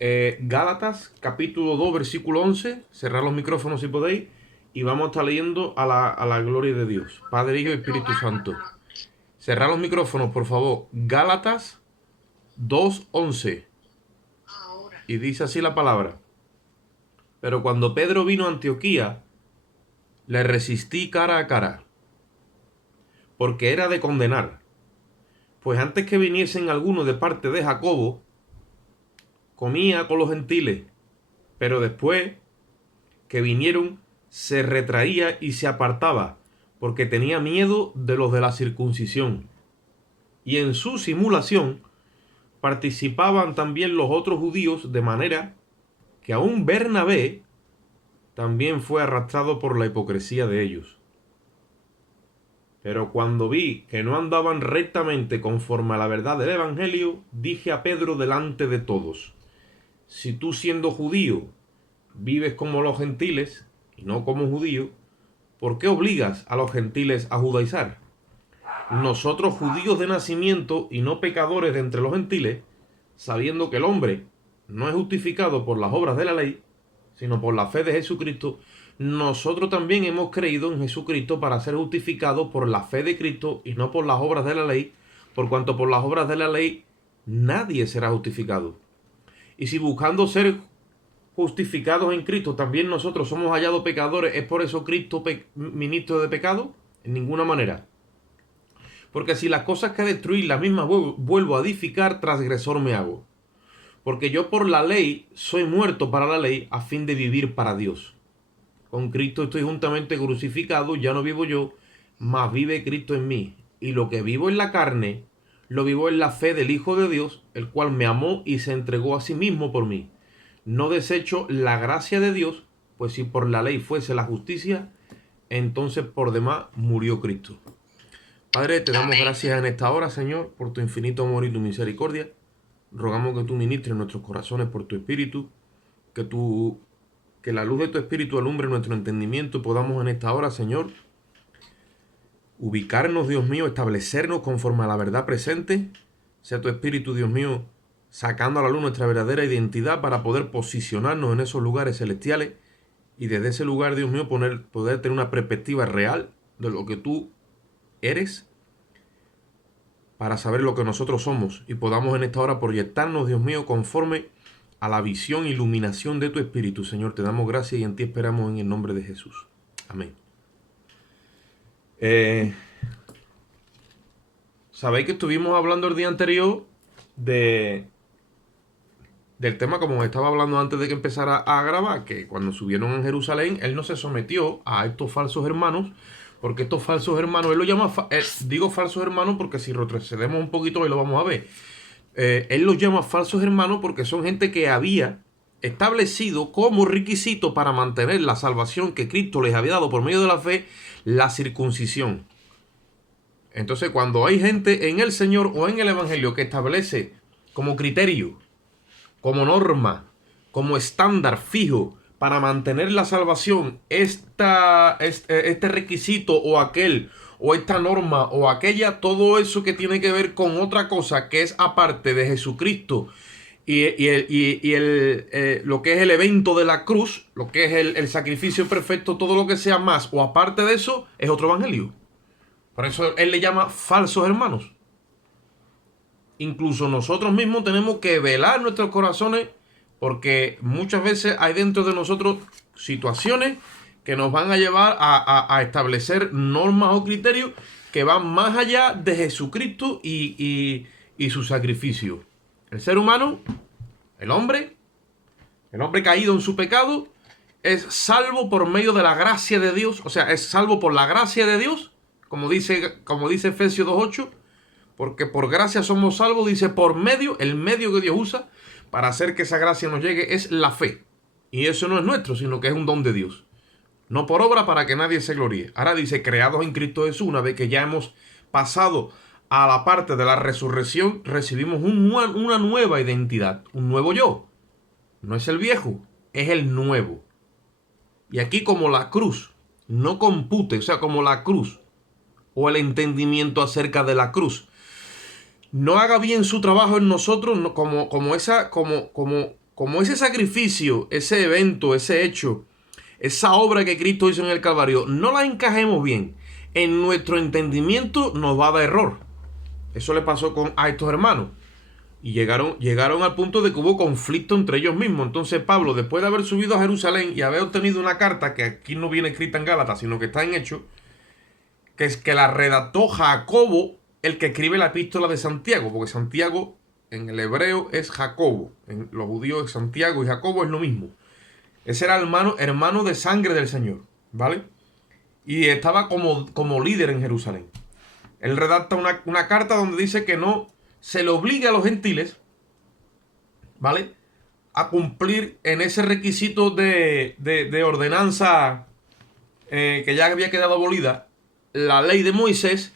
Gálatas, capítulo 2, versículo 11. Cerrar los micrófonos si podéis. Y vamos a estar leyendo a la gloria de Dios. Padre, Hijo y Espíritu Santo. Cerrar los micrófonos, por favor. Gálatas 2, 11. Y dice así la palabra. Pero cuando Pedro vino a Antioquía, le resistí cara a cara, porque era de condenar. Pues antes que viniesen algunos de parte de Jacobo, comía con los gentiles, pero después que vinieron, se retraía y se apartaba, porque tenía miedo de los de la circuncisión. Y en su simulación participaban también los otros judíos, de manera que aún Bernabé también fue arrastrado por la hipocresía de ellos. Pero cuando vi que no andaban rectamente conforme a la verdad del Evangelio, dije a Pedro delante de todos: si tú, siendo judío, vives como los gentiles y no como judío, ¿por qué obligas a los gentiles a judaizar? Nosotros, judíos de nacimiento y no pecadores de entre los gentiles, sabiendo que el hombre no es justificado por las obras de la ley, sino por la fe de Jesucristo, nosotros también hemos creído en Jesucristo para ser justificados por la fe de Cristo y no por las obras de la ley, por cuanto por las obras de la ley nadie será justificado. Y si buscando ser justificados en Cristo también nosotros somos hallados pecadores, ¿es por eso Cristo ministro de pecado? En ninguna manera. Porque si las cosas que destruí las mismas vuelvo a edificar, transgresor me hago. Porque yo por la ley soy muerto para la ley, a fin de vivir para Dios. Con Cristo estoy juntamente crucificado, ya no vivo yo, mas vive Cristo en mí. Y lo que vivo en la carne, lo vivo en la fe del Hijo de Dios, el cual me amó y se entregó a sí mismo por mí. No desecho la gracia de Dios, pues si por la ley fuese la justicia, entonces por demás murió Cristo. Padre, te damos gracias en esta hora, Señor, por tu infinito amor y tu misericordia. Rogamos que tú ministres nuestros corazones por tu Espíritu, que la luz de tu Espíritu alumbre nuestro entendimiento y podamos en esta hora, Señor, ubicarnos, Dios mío, establecernos conforme a la verdad presente. Sea tu Espíritu, Dios mío, sacando a la luz nuestra verdadera identidad para poder posicionarnos en esos lugares celestiales y desde ese lugar, Dios mío, poder tener una perspectiva real de lo que tú eres, para saber lo que nosotros somos y podamos en esta hora proyectarnos, Dios mío, conforme a la visión e iluminación de tu Espíritu. Señor, te damos gracias y en ti esperamos en el nombre de Jesús. Amén. Sabéis que estuvimos hablando el día anterior del tema, como estaba hablando antes de que empezara a grabar, que cuando subieron en Jerusalén, él no se sometió a estos falsos hermanos, porque estos falsos hermanos, él lo llama, digo falsos hermanos porque si retrocedemos un poquito hoy lo vamos a ver. Él los llama falsos hermanos porque son gente que había establecido como requisito para mantener la salvación que Cristo les había dado por medio de la fe, la circuncisión. Entonces, cuando hay gente en el Señor o en el Evangelio que establece como criterio, como norma, como estándar fijo para mantener la salvación, este requisito o aquel, o esta norma o aquella, todo eso que tiene que ver con otra cosa que es aparte de Jesucristo lo que es el evento de la cruz, lo que es el sacrificio perfecto, todo lo que sea más o aparte de eso, es otro evangelio. Por eso él le llama falsos hermanos. Incluso nosotros mismos tenemos que velar nuestros corazones, porque muchas veces hay dentro de nosotros situaciones que nos van a llevar a establecer normas o criterios que van más allá de Jesucristo y su sacrificio. El ser humano, el hombre caído en su pecado, es salvo por medio de la gracia de Dios. O sea, es salvo por la gracia de Dios, como dice Efesios 2:8. Porque por gracia somos salvos, dice, por medio, el medio que Dios usa para hacer que esa gracia nos llegue es la fe. Y eso no es nuestro, sino que es un don de Dios. No por obra para que nadie se gloríe. Ahora dice, creados en Cristo Jesús, una vez que ya hemos pasado a la parte de la resurrección, recibimos una nueva identidad, un nuevo yo. No es el viejo, es el nuevo. Y aquí como la cruz no compute, o sea, como la cruz o el entendimiento acerca de la cruz no haga bien su trabajo en nosotros, como como ese sacrificio, ese evento, ese hecho, esa obra que Cristo hizo en el Calvario, no la encajemos bien, en nuestro entendimiento nos va a dar error. Eso le pasó a estos hermanos. Y llegaron al punto de que hubo conflicto entre ellos mismos. Entonces Pablo, después de haber subido a Jerusalén y haber obtenido una carta, que aquí no viene escrita en Gálatas, sino que está en Hechos, que es que la redactó Jacobo, el que escribe la epístola de Santiago, porque Santiago en el hebreo es Jacobo, en los judíos es Santiago y Jacobo es lo mismo. Ese era hermano de sangre del Señor, ¿vale? Y estaba como líder en Jerusalén. Él redacta una carta donde dice que no se le obliga a los gentiles, ¿vale?, a cumplir en ese requisito de ordenanza que ya había quedado abolida, la ley de Moisés,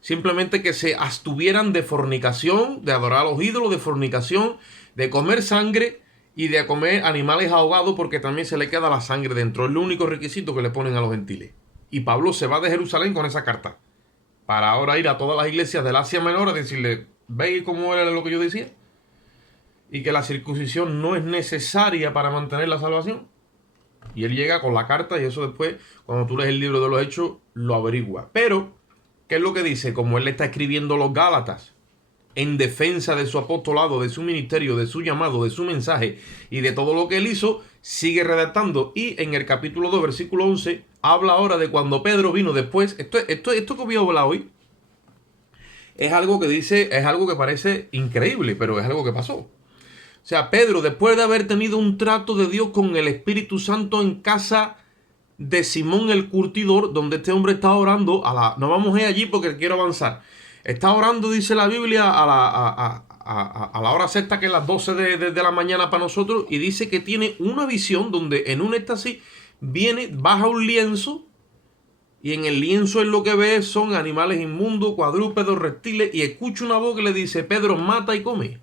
simplemente que se abstuvieran de fornicación, de adorar a los ídolos, de fornicación, de comer sangre y de comer animales ahogados, porque también se le queda la sangre dentro. Es el único requisito que le ponen a los gentiles. Y Pablo se va de Jerusalén con esa carta, para ahora ir a todas las iglesias del Asia Menor a decirle, ¿veis cómo era lo que yo decía? Y que la circuncisión no es necesaria para mantener la salvación. Y él llega con la carta y eso después, cuando tú lees el libro de los Hechos, lo averigua. Pero, ¿qué es lo que dice? Como él le está escribiendo a los Gálatas en defensa de su apostolado, de su ministerio, de su llamado, de su mensaje y de todo lo que él hizo, sigue redactando. Y en el capítulo 2, versículo 11, habla ahora de cuando Pedro vino después. Esto que voy a hablar hoy es algo que dice, es algo que parece increíble, pero es algo que pasó. O sea, Pedro, después de haber tenido un trato de Dios con el Espíritu Santo en casa de Simón el Curtidor, donde este hombre está orando, no vamos a ir allí porque quiero avanzar. Está orando, dice la Biblia, a la hora sexta, que es las 12 de la mañana para nosotros, y dice que tiene una visión donde en un éxtasis baja un lienzo, y en el lienzo él lo que ve son animales inmundos, cuadrúpedos, reptiles, y escucha una voz que le dice, Pedro, mata y come.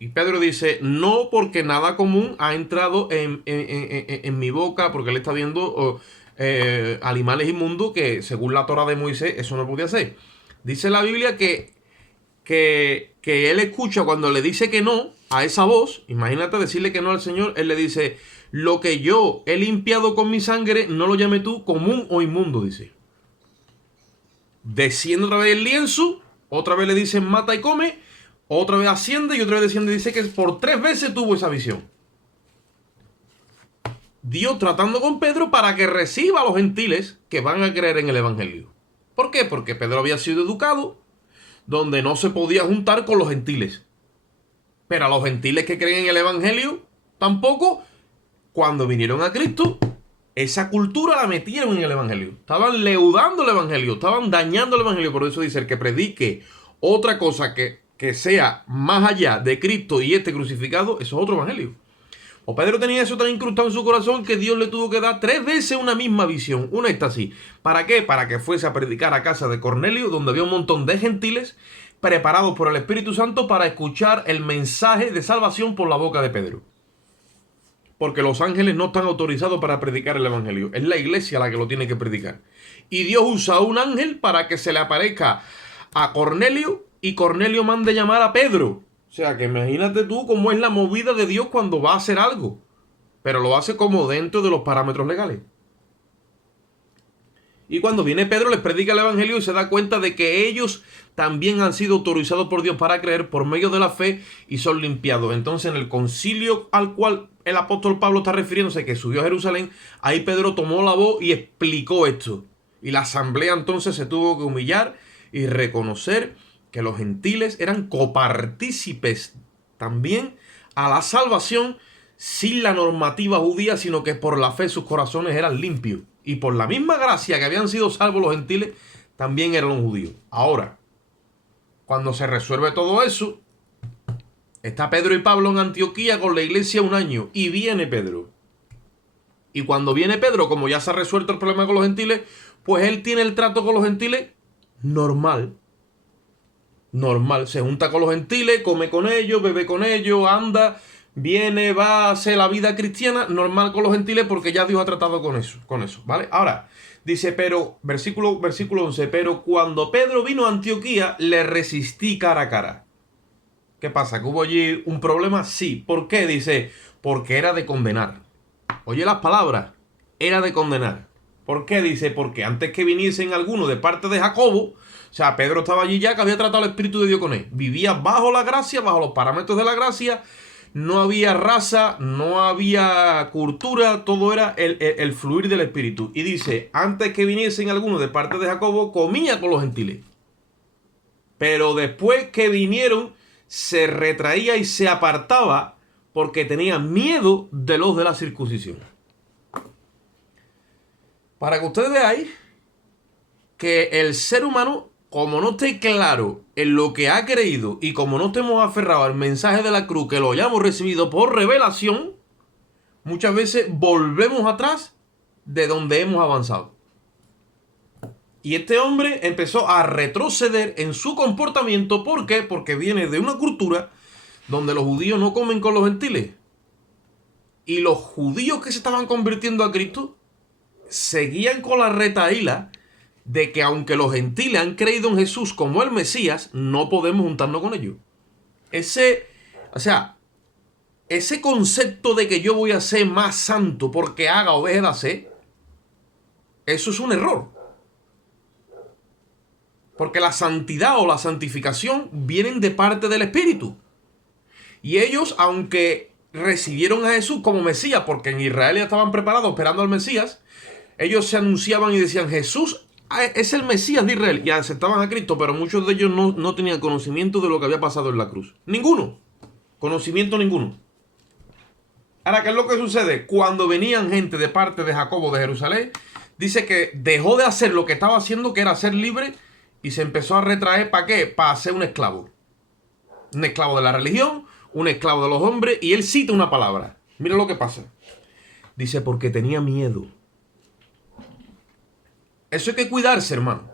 Y Pedro dice, no, porque nada común ha entrado en mi boca, porque él está viendo animales inmundos que según la Torá de Moisés eso no podía ser. Dice la Biblia que él escucha cuando le dice que no a esa voz. Imagínate decirle que no al Señor. Él le dice, lo que yo he limpiado con mi sangre, no lo llame tú común o inmundo, dice. Desciende otra vez el lienzo, otra vez le dicen mata y come, otra vez asciende y otra vez desciende. Dice que por 3 veces tuvo esa visión. Dios tratando con Pedro para que reciba a los gentiles que van a creer en el evangelio. ¿Por qué? Porque Pedro había sido educado donde no se podía juntar con los gentiles. Pero a los gentiles que creen en el evangelio, tampoco, cuando vinieron a Cristo, esa cultura la metieron en el evangelio. Estaban leudando el evangelio, estaban dañando el evangelio. Por eso dice, el que predique otra cosa que sea más allá de Cristo y este crucificado, eso es otro evangelio. O Pedro tenía eso tan incrustado en su corazón que Dios le tuvo que dar 3 veces una misma visión, una éxtasis. ¿Para qué? Para que fuese a predicar a casa de Cornelio, donde había un montón de gentiles preparados por el Espíritu Santo para escuchar el mensaje de salvación por la boca de Pedro. Porque los ángeles no están autorizados para predicar el evangelio. Es la iglesia la que lo tiene que predicar. Y Dios usa a un ángel para que se le aparezca a Cornelio y Cornelio mande llamar a Pedro. O sea, que imagínate tú cómo es la movida de Dios cuando va a hacer algo. Pero lo hace como dentro de los parámetros legales. Y cuando viene Pedro les predica el evangelio y se da cuenta de que ellos también han sido autorizados por Dios para creer por medio de la fe y son limpiados. Entonces en el concilio al cual el apóstol Pablo está refiriéndose, que subió a Jerusalén, ahí Pedro tomó la voz y explicó esto. Y la asamblea entonces se tuvo que humillar y reconocer que los gentiles eran copartícipes también a la salvación sin la normativa judía, sino que por la fe sus corazones eran limpios. Y por la misma gracia que habían sido salvos los gentiles, también eran los judíos. Ahora, cuando se resuelve todo eso, está Pedro y Pablo en Antioquía con la iglesia 1 año. Y viene Pedro. Y cuando viene Pedro, como ya se ha resuelto el problema con los gentiles, pues él tiene el trato con los gentiles normal. Normal. Se junta con los gentiles, come con ellos, bebe con ellos, anda, viene, va a hacer la vida cristiana normal con los gentiles porque ya Dios ha tratado con eso, ¿vale? Ahora, dice, pero, versículo 11, pero cuando Pedro vino a Antioquía, le resistí cara a cara. ¿Qué pasa? ¿Que hubo allí un problema? Sí. ¿Por qué? Dice, porque era de condenar. Oye las palabras, era de condenar. ¿Por qué? Dice, porque antes que viniesen algunos de parte de Jacobo, o sea, Pedro estaba allí ya que había tratado el Espíritu de Dios con él. Vivía bajo la gracia, bajo los parámetros de la gracia. No había raza, no había cultura, todo era el fluir del Espíritu. Y dice, antes que viniesen algunos de parte de Jacobo, comía con los gentiles. Pero después que vinieron, se retraía y se apartaba porque tenía miedo de los de la circuncisión. Para que ustedes veáis que el ser humano, como no esté claro en lo que ha creído y como no estemos aferrados al mensaje de la cruz que lo hayamos recibido por revelación, muchas veces volvemos atrás de donde hemos avanzado. Y este hombre empezó a retroceder en su comportamiento. ¿Por qué? Porque viene de una cultura donde los judíos no comen con los gentiles. Y los judíos que se estaban convirtiendo a Cristo seguían con la retahíla de que aunque los gentiles han creído en Jesús como el Mesías, no podemos juntarnos con ellos. Ese concepto de que yo voy a ser más santo porque haga o deje de hacer, eso es un error. Porque la santidad o la santificación vienen de parte del Espíritu. Y ellos, aunque recibieron a Jesús como Mesías, porque en Israel ya estaban preparados esperando al Mesías, ellos se anunciaban y decían, Jesús es el Mesías de Israel, y aceptaban a Cristo, pero muchos de ellos no tenían conocimiento de lo que había pasado en la cruz. Ninguno. Conocimiento ninguno. Ahora, ¿qué es lo que sucede? Cuando venían gente de parte de Jacobo de Jerusalén, dice que dejó de hacer lo que estaba haciendo, que era ser libre, y se empezó a retraer, ¿para qué? Para ser un esclavo. Un esclavo de la religión, un esclavo de los hombres, y él cita una palabra. Mira lo que pasa. Dice, porque tenía miedo. Eso hay que cuidarse, hermano.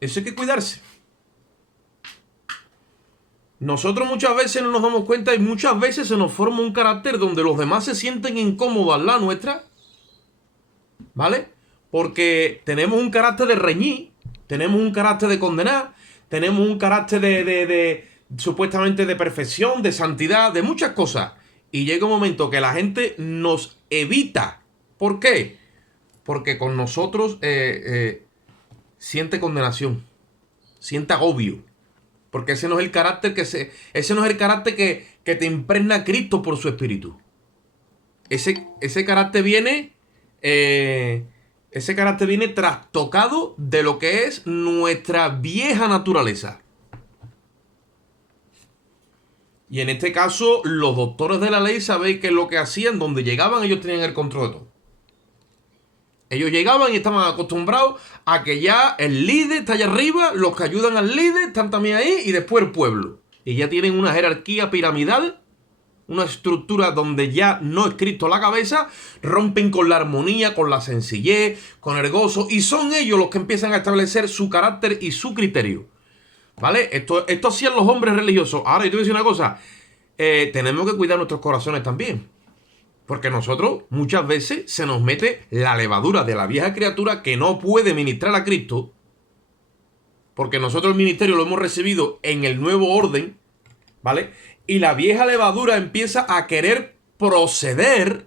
Eso hay que cuidarse. Nosotros muchas veces no nos damos cuenta y muchas veces se nos forma un carácter donde los demás se sienten incómodos al lado nuestra. ¿Vale? Porque tenemos un carácter de reñir, tenemos un carácter de condenar, tenemos un carácter de supuestamente de perfección, de santidad, de muchas cosas. Y llega un momento que la gente nos evita. ¿Por qué? Porque con nosotros siente condenación, siente agobio. Porque ese no es el carácter ese no es el carácter que te impregna Cristo por su espíritu. Ese carácter viene trastocado de lo que es nuestra vieja naturaleza. Y en este caso, los doctores de la ley, sabéis que lo que hacían, donde llegaban, ellos tenían el control de todo. Ellos llegaban y estaban acostumbrados a que ya el líder está allá arriba, los que ayudan al líder están también ahí, y después el pueblo. Y ya tienen una jerarquía piramidal, una estructura donde ya no es Cristo la cabeza, rompen con la armonía, con la sencillez, con el gozo, y son ellos los que empiezan a establecer su carácter y su criterio. ¿Vale? Esto hacían los hombres religiosos. Ahora yo te voy a decir una cosa, tenemos que cuidar nuestros corazones también. Porque nosotros muchas veces se nos mete la levadura de la vieja criatura que no puede ministrar a Cristo. Porque nosotros el ministerio lo hemos recibido en el nuevo orden, ¿vale? Y la vieja levadura empieza a querer proceder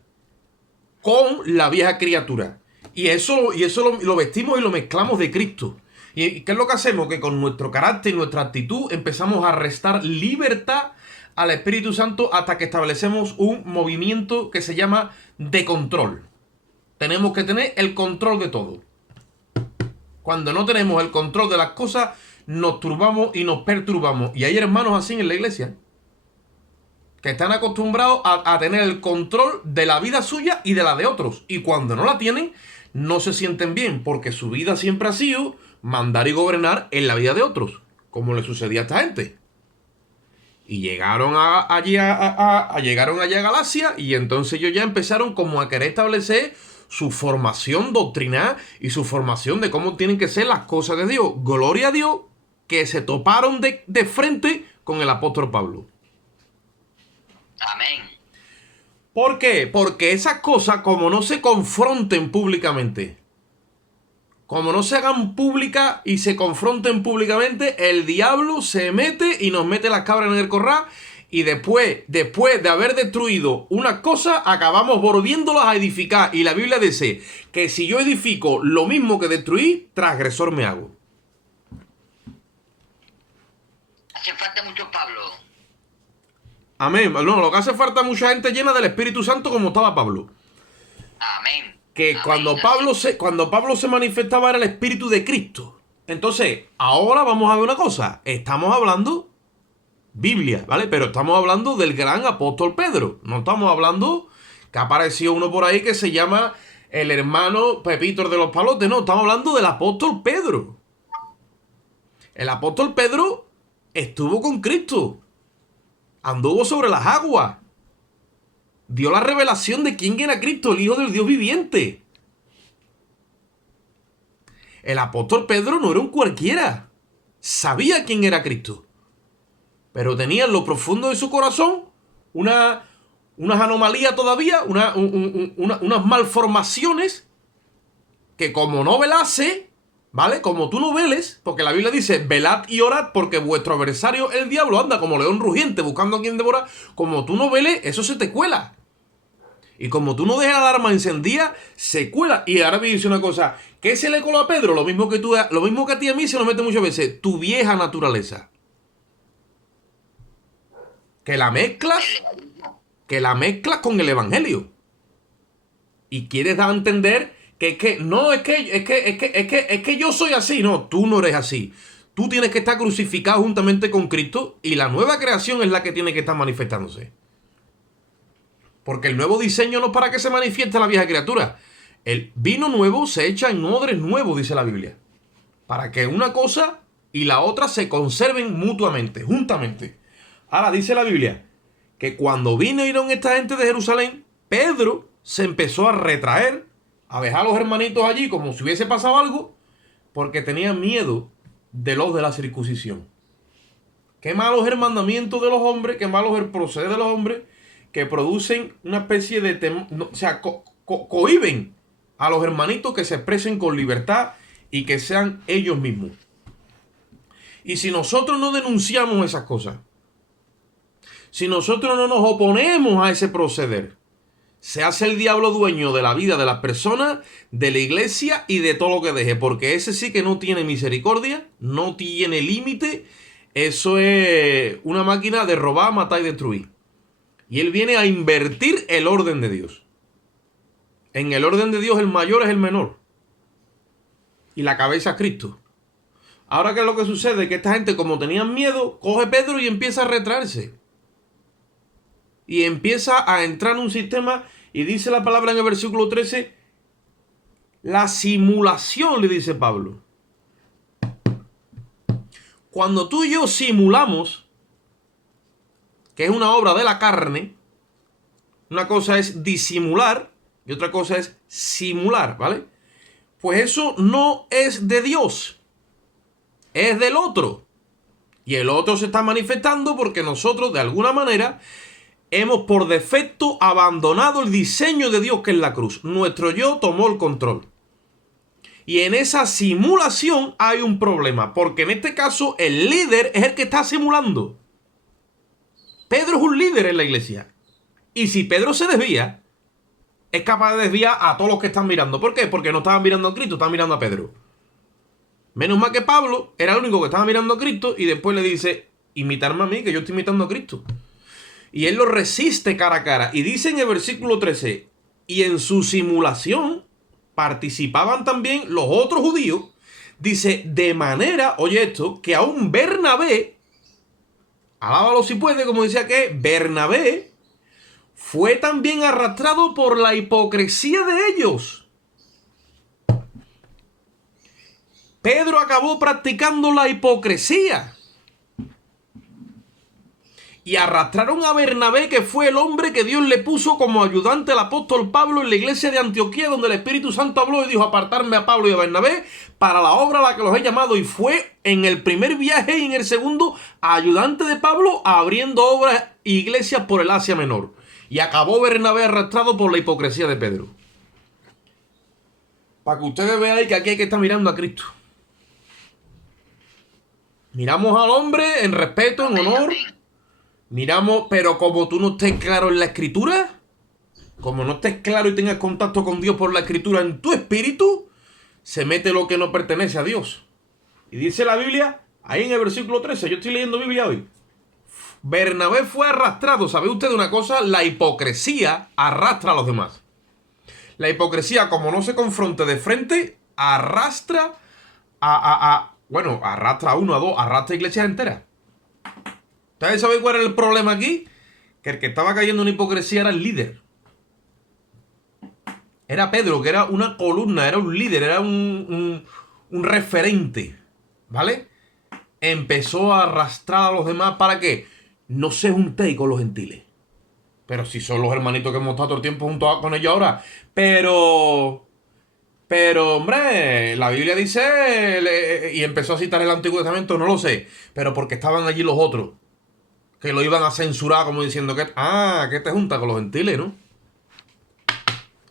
con la vieja criatura. Y eso lo vestimos y lo mezclamos de Cristo. ¿Y qué es lo que hacemos? Que con nuestro carácter y nuestra actitud empezamos a restar libertad al Espíritu Santo hasta que establecemos un movimiento que se llama de control. Tenemos que tener el control de todo. Cuando no tenemos el control de las cosas, nos turbamos y nos perturbamos. Y hay hermanos así en la iglesia que están acostumbrados a tener el control de la vida suya y de la de otros. Y cuando no la tienen, no se sienten bien, porque su vida siempre ha sido mandar y gobernar en la vida de otros, como le sucedía a esta gente. Y llegaron allí a Galacia, y entonces ellos ya empezaron como a querer establecer su formación doctrinal y su formación de cómo tienen que ser las cosas de Dios. Gloria a Dios que se toparon de frente con el apóstol Pablo. Amén. ¿Por qué? Porque esas cosas, como no se confronten públicamente, como no se hagan públicas y se confronten públicamente, el diablo se mete y nos mete las cabras en el corral. Y después de haber destruido unas cosas, acabamos volviéndolas a edificar. Y la Biblia dice que si yo edifico lo mismo que destruí, transgresor me hago. Hace falta mucho Pablo. Amén. No, lo que hace falta es mucha gente llena del Espíritu Santo como estaba Pablo. Amén. Que Amén. cuando Pablo se manifestaba era el Espíritu de Cristo. Entonces, ahora vamos a ver una cosa. Estamos hablando Biblia, ¿vale? Pero estamos hablando del gran apóstol Pedro. No estamos hablando que apareció uno por ahí que se llama el hermano Pepito de los Palotes. No, estamos hablando del apóstol Pedro. El apóstol Pedro estuvo con Cristo. Anduvo sobre las aguas. Dio la revelación de quién era Cristo, el Hijo del Dios viviente. El apóstol Pedro no era un cualquiera. Sabía quién era Cristo. Pero tenía en lo profundo de su corazón unas anomalías todavía, unas malformaciones que como no velase, ¿vale? Como tú no veles, porque la Biblia dice, velad y orad porque vuestro adversario, el diablo, anda como león rugiente buscando a quien devorar. Como tú no veles, eso se te cuela. Y como tú no dejas la alarma encendida, se cuela. Y ahora me dice una cosa, ¿qué se le coló a Pedro? Lo mismo que a ti y a mí se nos mete muchas veces, tu vieja naturaleza. Que la mezclas con el evangelio. Y quieres dar a entender que es que yo soy así. No, tú no eres así. Tú tienes que estar crucificado juntamente con Cristo y la nueva creación es la que tiene que estar manifestándose. Porque el nuevo diseño no es para que se manifieste la vieja criatura. El vino nuevo se echa en odres nuevos, dice la Biblia. Para que una cosa y la otra se conserven mutuamente, juntamente. Ahora dice la Biblia que cuando vinieron esta gente de Jerusalén, Pedro se empezó a retraer, a dejar a los hermanitos allí como si hubiese pasado algo, porque tenía miedo de los de la circuncisión. Qué malos el mandamiento de los hombres, qué malos el proceder de los hombres, que producen una especie de cohíben a los hermanitos que se expresen con libertad y que sean ellos mismos. Y si nosotros no denunciamos esas cosas, si nosotros no nos oponemos a ese proceder, se hace el diablo dueño de la vida de las personas, de la iglesia y de todo lo que deje. Porque ese sí que no tiene misericordia, no tiene límite. Eso es una máquina de robar, matar y destruir. Y él viene a invertir el orden de Dios. En el orden de Dios el mayor es el menor. Y la cabeza es Cristo. Ahora, ¿qué es lo que sucede? Que esta gente, como tenían miedo, coge Pedro y empieza a retraerse. Y empieza a entrar en un sistema, y dice la palabra en el versículo 13, la simulación, le dice Pablo. Cuando tú y yo simulamos, que es una obra de la carne, una cosa es disimular y otra cosa es simular, ¿vale? Pues eso no es de Dios, es del otro. Y el otro se está manifestando porque nosotros, de alguna manera, hemos por defecto abandonado el diseño de Dios que es la cruz. Nuestro yo tomó el control. Y en esa simulación hay un problema, porque en este caso el líder es el que está simulando. Pedro es un líder en la iglesia. Y si Pedro se desvía, es capaz de desviar a todos los que están mirando. ¿Por qué? Porque no estaban mirando a Cristo, estaban mirando a Pedro. Menos mal que Pablo era el único que estaba mirando a Cristo y después le dice, imitarme a mí, que yo estoy imitando a Cristo. Y él lo resiste cara a cara. Y dice en el versículo 13, y en su simulación participaban también los otros judíos. Dice, de manera, oye esto, que aún Bernabé, alábalo si puede, como decía que Bernabé fue también arrastrado por la hipocresía de ellos. Pedro acabó practicando la hipocresía. Y arrastraron a Bernabé, que fue el hombre que Dios le puso como ayudante al apóstol Pablo en la iglesia de Antioquía, donde el Espíritu Santo habló y dijo, apartarme a Pablo y a Bernabé para la obra a la que los he llamado. Y fue en el primer viaje y en el segundo ayudante de Pablo, abriendo obras e iglesias por el Asia Menor. Y acabó Bernabé arrastrado por la hipocresía de Pedro. para que ustedes vean que aquí hay que estar mirando a Cristo. Miramos al hombre en respeto, en honor. Miramos, pero como tú no estés claro en la escritura, como no estés claro y tengas contacto con Dios por la escritura en tu espíritu, se mete lo que no pertenece a Dios. Y dice la Biblia, ahí en el versículo 13, yo estoy leyendo Biblia hoy. Bernabé fue arrastrado. ¿Sabe usted una cosa? La hipocresía arrastra a los demás. La hipocresía, como no se confronte de frente, arrastra bueno, arrastra a uno, a dos, arrastra a iglesias enteras. ¿Ustedes saben cuál era el problema aquí? Que el que estaba cayendo en hipocresía era el líder. Era Pedro, que era una columna, era un líder, era un referente. ¿Vale? Empezó a arrastrar a los demás. ¿Para qué? No se juntéis con los gentiles. Pero si son los hermanitos que hemos estado todo el tiempo juntos con ellos ahora. Pero, hombre, la Biblia dice, y empezó a citar el Antiguo Testamento, no lo sé, pero porque estaban allí los otros, que lo iban a censurar como diciendo que, que te junta con los gentiles, ¿no?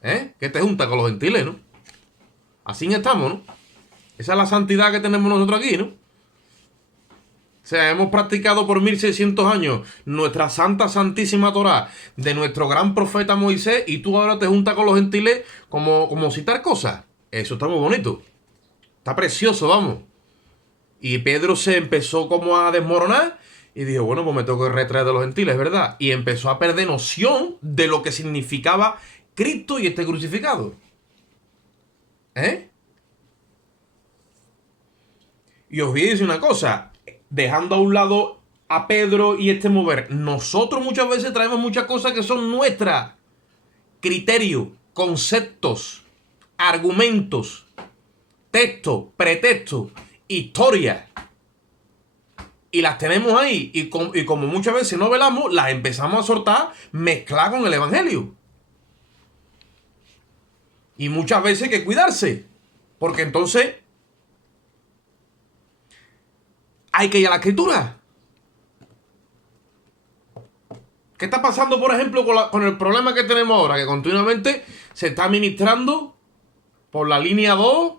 ¿Qué te junta con los gentiles, ¿no? Así estamos, ¿no? Esa es la santidad que tenemos nosotros aquí, ¿no? O sea, hemos practicado por 1600 años nuestra santa, santísima Torá de nuestro gran profeta Moisés, y tú ahora te juntas con los gentiles como citar cosas. Eso está muy bonito. Está precioso, vamos. Y Pedro se empezó como a desmoronar y dijo, bueno, pues me tengo que retraer de los gentiles, ¿verdad? Y empezó a perder noción de lo que significaba Cristo y este crucificado. Y os voy a decir una cosa, dejando a un lado a Pedro y este mover, nosotros muchas veces traemos muchas cosas que son nuestras. Criterios, conceptos, argumentos, textos, pretextos, historias. Y las tenemos ahí. Y como muchas veces no velamos, las empezamos a soltar mezcladas con el evangelio. Y muchas veces hay que cuidarse. Porque entonces hay que ir a la escritura. ¿Qué está pasando, por ejemplo, con el problema que tenemos ahora? Que continuamente se está administrando por la línea 2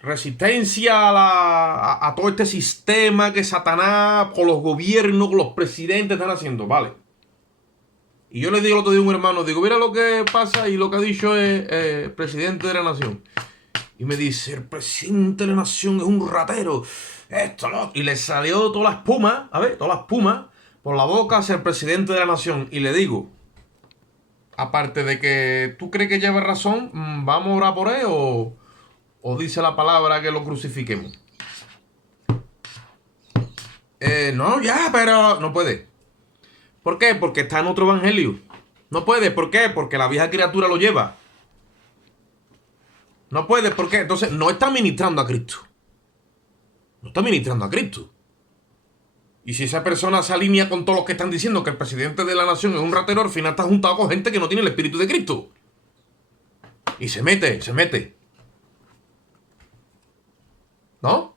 resistencia a todo este sistema que Satanás, con los gobiernos, con los presidentes están haciendo. Vale. Y yo le digo el otro día a un hermano, digo, mira lo que pasa y lo que ha dicho el presidente de la nación. Y me dice, el presidente de la nación es un ratero. Esto, ¿no? Y le salió toda la espuma, toda la espuma por la boca hacia el presidente de la nación. Y le digo, aparte de que tú crees que lleva razón, ¿vamos a orar por él o dice la palabra que lo crucifiquemos? No, ya, pero no puede. ¿Por qué? Porque está en otro evangelio. No puede, ¿por qué? Porque la vieja criatura lo lleva. No puede, ¿por qué? Entonces no está ministrando a Cristo. No está ministrando a Cristo. Y si esa persona se alinea con todos los que están diciendo que el presidente de la nación es un ratero, al final está juntado con gente que no tiene el espíritu de Cristo. Y se mete. ¿No?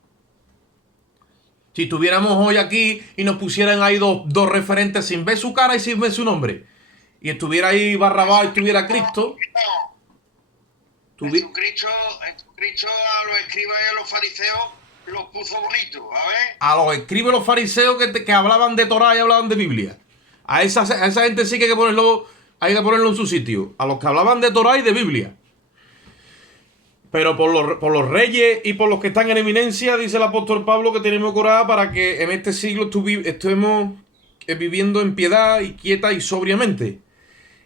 Si tuviéramos hoy aquí y nos pusieran ahí dos referentes sin ver su cara y sin ver su nombre, y estuviera ahí Barrabás y estuviera Cristo. Jesucristo a los escribas y a los fariseos los puso bonitos, a ver. A los escribas y los fariseos que hablaban de Torá y hablaban de Biblia. A esa gente sí que hay que ponerlo en su sitio. A los que hablaban de Torá y de Biblia. Pero por los reyes y por los que están en eminencia, dice el apóstol Pablo que tenemos que orar para que en este siglo estemos viviendo en piedad y quieta y sobriamente.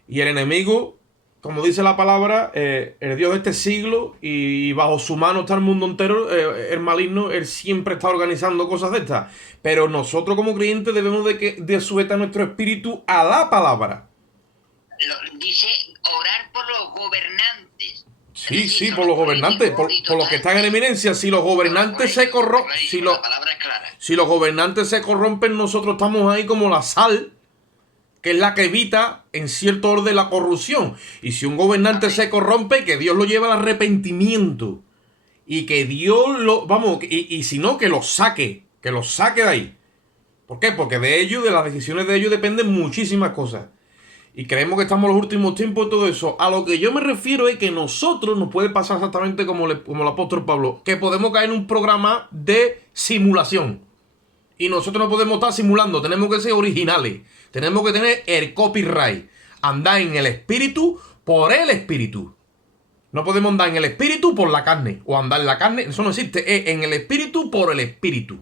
Y el enemigo, como dice la palabra, el Dios de este siglo, y bajo su mano está el mundo entero, el maligno, él siempre está organizando cosas de estas. Pero nosotros como creyentes debemos de sujetar nuestro espíritu a la palabra. Dice orar por los gobernantes. Sí, por los gobernantes, por los que están en eminencia. Si los gobernantes se corrompen, si los gobernantes se corrompen, nosotros estamos ahí como la sal, que es la que evita en cierto orden la corrupción. Y si un gobernante se corrompe, que Dios lo lleve al arrepentimiento. Y que Dios y si no, que lo saque de ahí. ¿Por qué? Porque de las decisiones de ellos dependen muchísimas cosas. y creemos que estamos en los últimos tiempos y todo eso. A lo que yo me refiero es que nosotros nos puede pasar exactamente como el apóstol Pablo, que podemos caer en un programa de simulación. Y nosotros no podemos estar simulando, tenemos que ser originales. Tenemos que tener el copyright. Andar en el espíritu por el espíritu. No podemos andar en el espíritu por la carne. O andar en la carne, eso no existe. Es en el espíritu por el espíritu.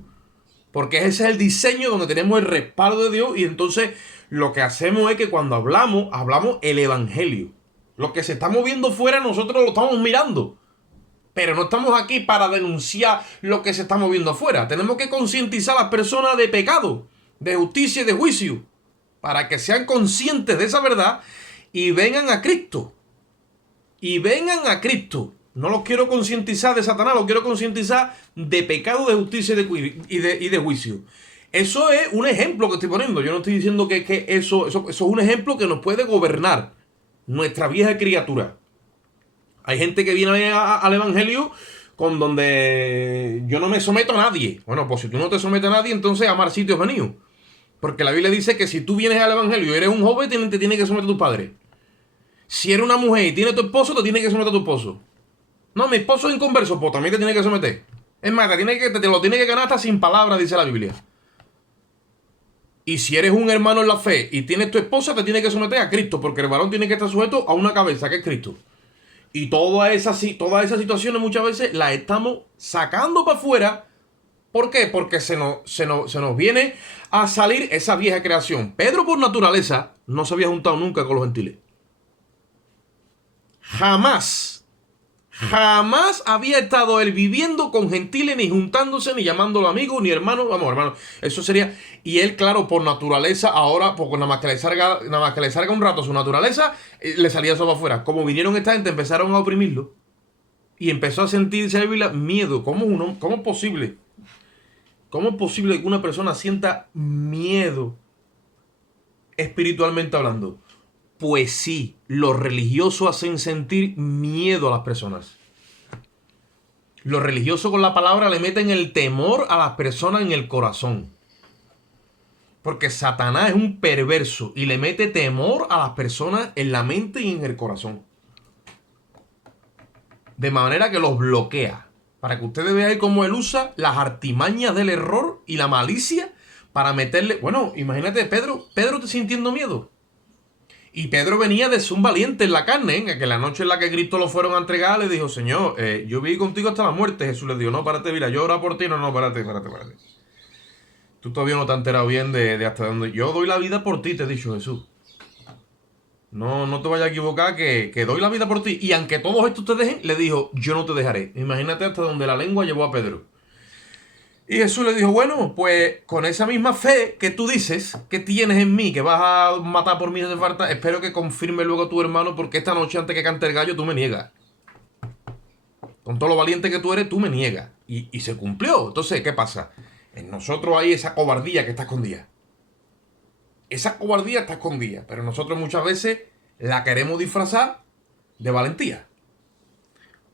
Porque ese es el diseño donde tenemos el respaldo de Dios. Y entonces lo que hacemos es que cuando hablamos el evangelio. Lo que se está moviendo fuera nosotros lo estamos mirando. Pero no estamos aquí para denunciar lo que se está moviendo afuera. Tenemos que concientizar a las personas de pecado, de justicia y de juicio, para que sean conscientes de esa verdad y vengan a Cristo. Y vengan a Cristo. No los quiero concientizar de Satanás, los quiero concientizar de pecado, de justicia y de juicio. Eso es un ejemplo que estoy poniendo. Yo no estoy diciendo que eso es un ejemplo que nos puede gobernar nuestra vieja criatura. Hay gente que viene al evangelio con donde yo no me someto a nadie. Bueno, pues si tú no te sometes a nadie, entonces amar sitios venidos. Porque la Biblia dice que si tú vienes al evangelio y eres un joven, te tiene que someter a tus padres. Si eres una mujer y tienes tu esposo, te tiene que someter a tu esposo. No, mi esposo es inconverso, pues también te tiene que someter. Es más, te lo tiene que ganar hasta sin palabras, dice la Biblia. Y si eres un hermano en la fe y tienes tu esposa, te tiene que someter a Cristo, porque el varón tiene que estar sujeto a una cabeza, que es Cristo. Y todas esas situaciones muchas veces las estamos sacando para afuera. ¿Por qué? Porque se nos viene a salir esa vieja creación. Pedro por naturaleza no se había juntado nunca con los gentiles. Jamás había estado él viviendo con gentiles, ni juntándose, ni llamándolo amigo, ni hermano. Vamos, hermano, eso sería. Y él, claro, por naturaleza, ahora, pues nada más que le salga un rato su naturaleza, le salía eso para afuera. Como vinieron esta gente, empezaron a oprimirlo. Y empezó a sentir, dice la Biblia, miedo. ¿Cómo es posible? ¿Cómo es posible que una persona sienta miedo espiritualmente hablando? Pues sí, los religiosos hacen sentir miedo a las personas. Los religiosos con la palabra le meten el temor a las personas en el corazón. Porque Satanás es un perverso y le mete temor a las personas en la mente y en el corazón. De manera que los bloquea. Para que ustedes vean cómo él usa las artimañas del error y la malicia para meterle... Bueno, imagínate, Pedro te sintiendo miedo. Y Pedro venía de ser un valiente en la carne, ¿eh? Que la noche en la que Cristo lo fueron a entregar, le dijo, Señor, yo viví contigo hasta la muerte. Jesús le dijo, no, párate, mira, yo oro por ti. No, párate. Tú todavía no te has enterado bien de hasta dónde... Yo doy la vida por ti, te he dicho Jesús. No te vayas a equivocar que doy la vida por ti. Y aunque todos estos te dejen, le dijo, yo no te dejaré. Imagínate hasta donde la lengua llevó a Pedro. Y Jesús le dijo, bueno, pues con esa misma fe que tú dices que tienes en mí, que vas a matar por mí si hace falta, espero que confirme luego a tu hermano, porque esta noche antes que cante el gallo tú me niegas. Con todo lo valiente que tú eres, tú me niegas. Y se cumplió. Entonces, ¿qué pasa? En nosotros hay esa cobardía que está escondida. Esa cobardía está escondida, pero nosotros muchas veces la queremos disfrazar de valentía.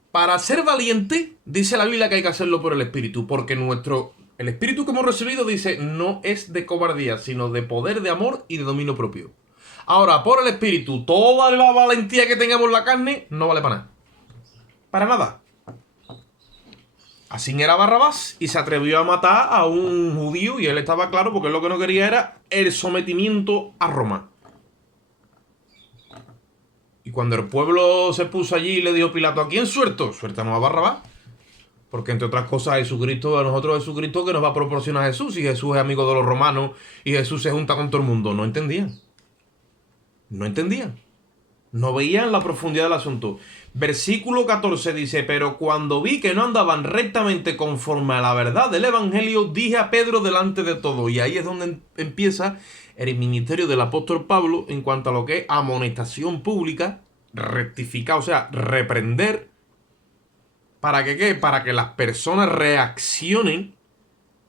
Para ser valiente, dice la Biblia que hay que hacerlo por el Espíritu, porque el Espíritu que hemos recibido, dice, no es de cobardía, sino de poder, de amor y de dominio propio. Ahora, por el Espíritu, toda la valentía que tengamos en la carne no vale para nada. Para nada. Así era Barrabás y se atrevió a matar a un judío y él estaba claro porque él lo que no quería era el sometimiento a Roma. Y cuando el pueblo se puso allí y le dijo Pilato, ¿a quién suelto? Suéltanos a Barrabás. Porque entre otras cosas a nosotros Jesucristo que nos va a proporcionar a Jesús. Y Jesús es amigo de los romanos y Jesús se junta con todo el mundo. No entendían. No veían la profundidad del asunto. Versículo 14 dice, pero cuando vi que no andaban rectamente conforme a la verdad del evangelio, dije a Pedro delante de todo. Y ahí es donde empieza el ministerio del apóstol Pablo en cuanto a lo que es amonestación pública, rectificar, o sea, reprender. ¿Para que qué? Para que las personas reaccionen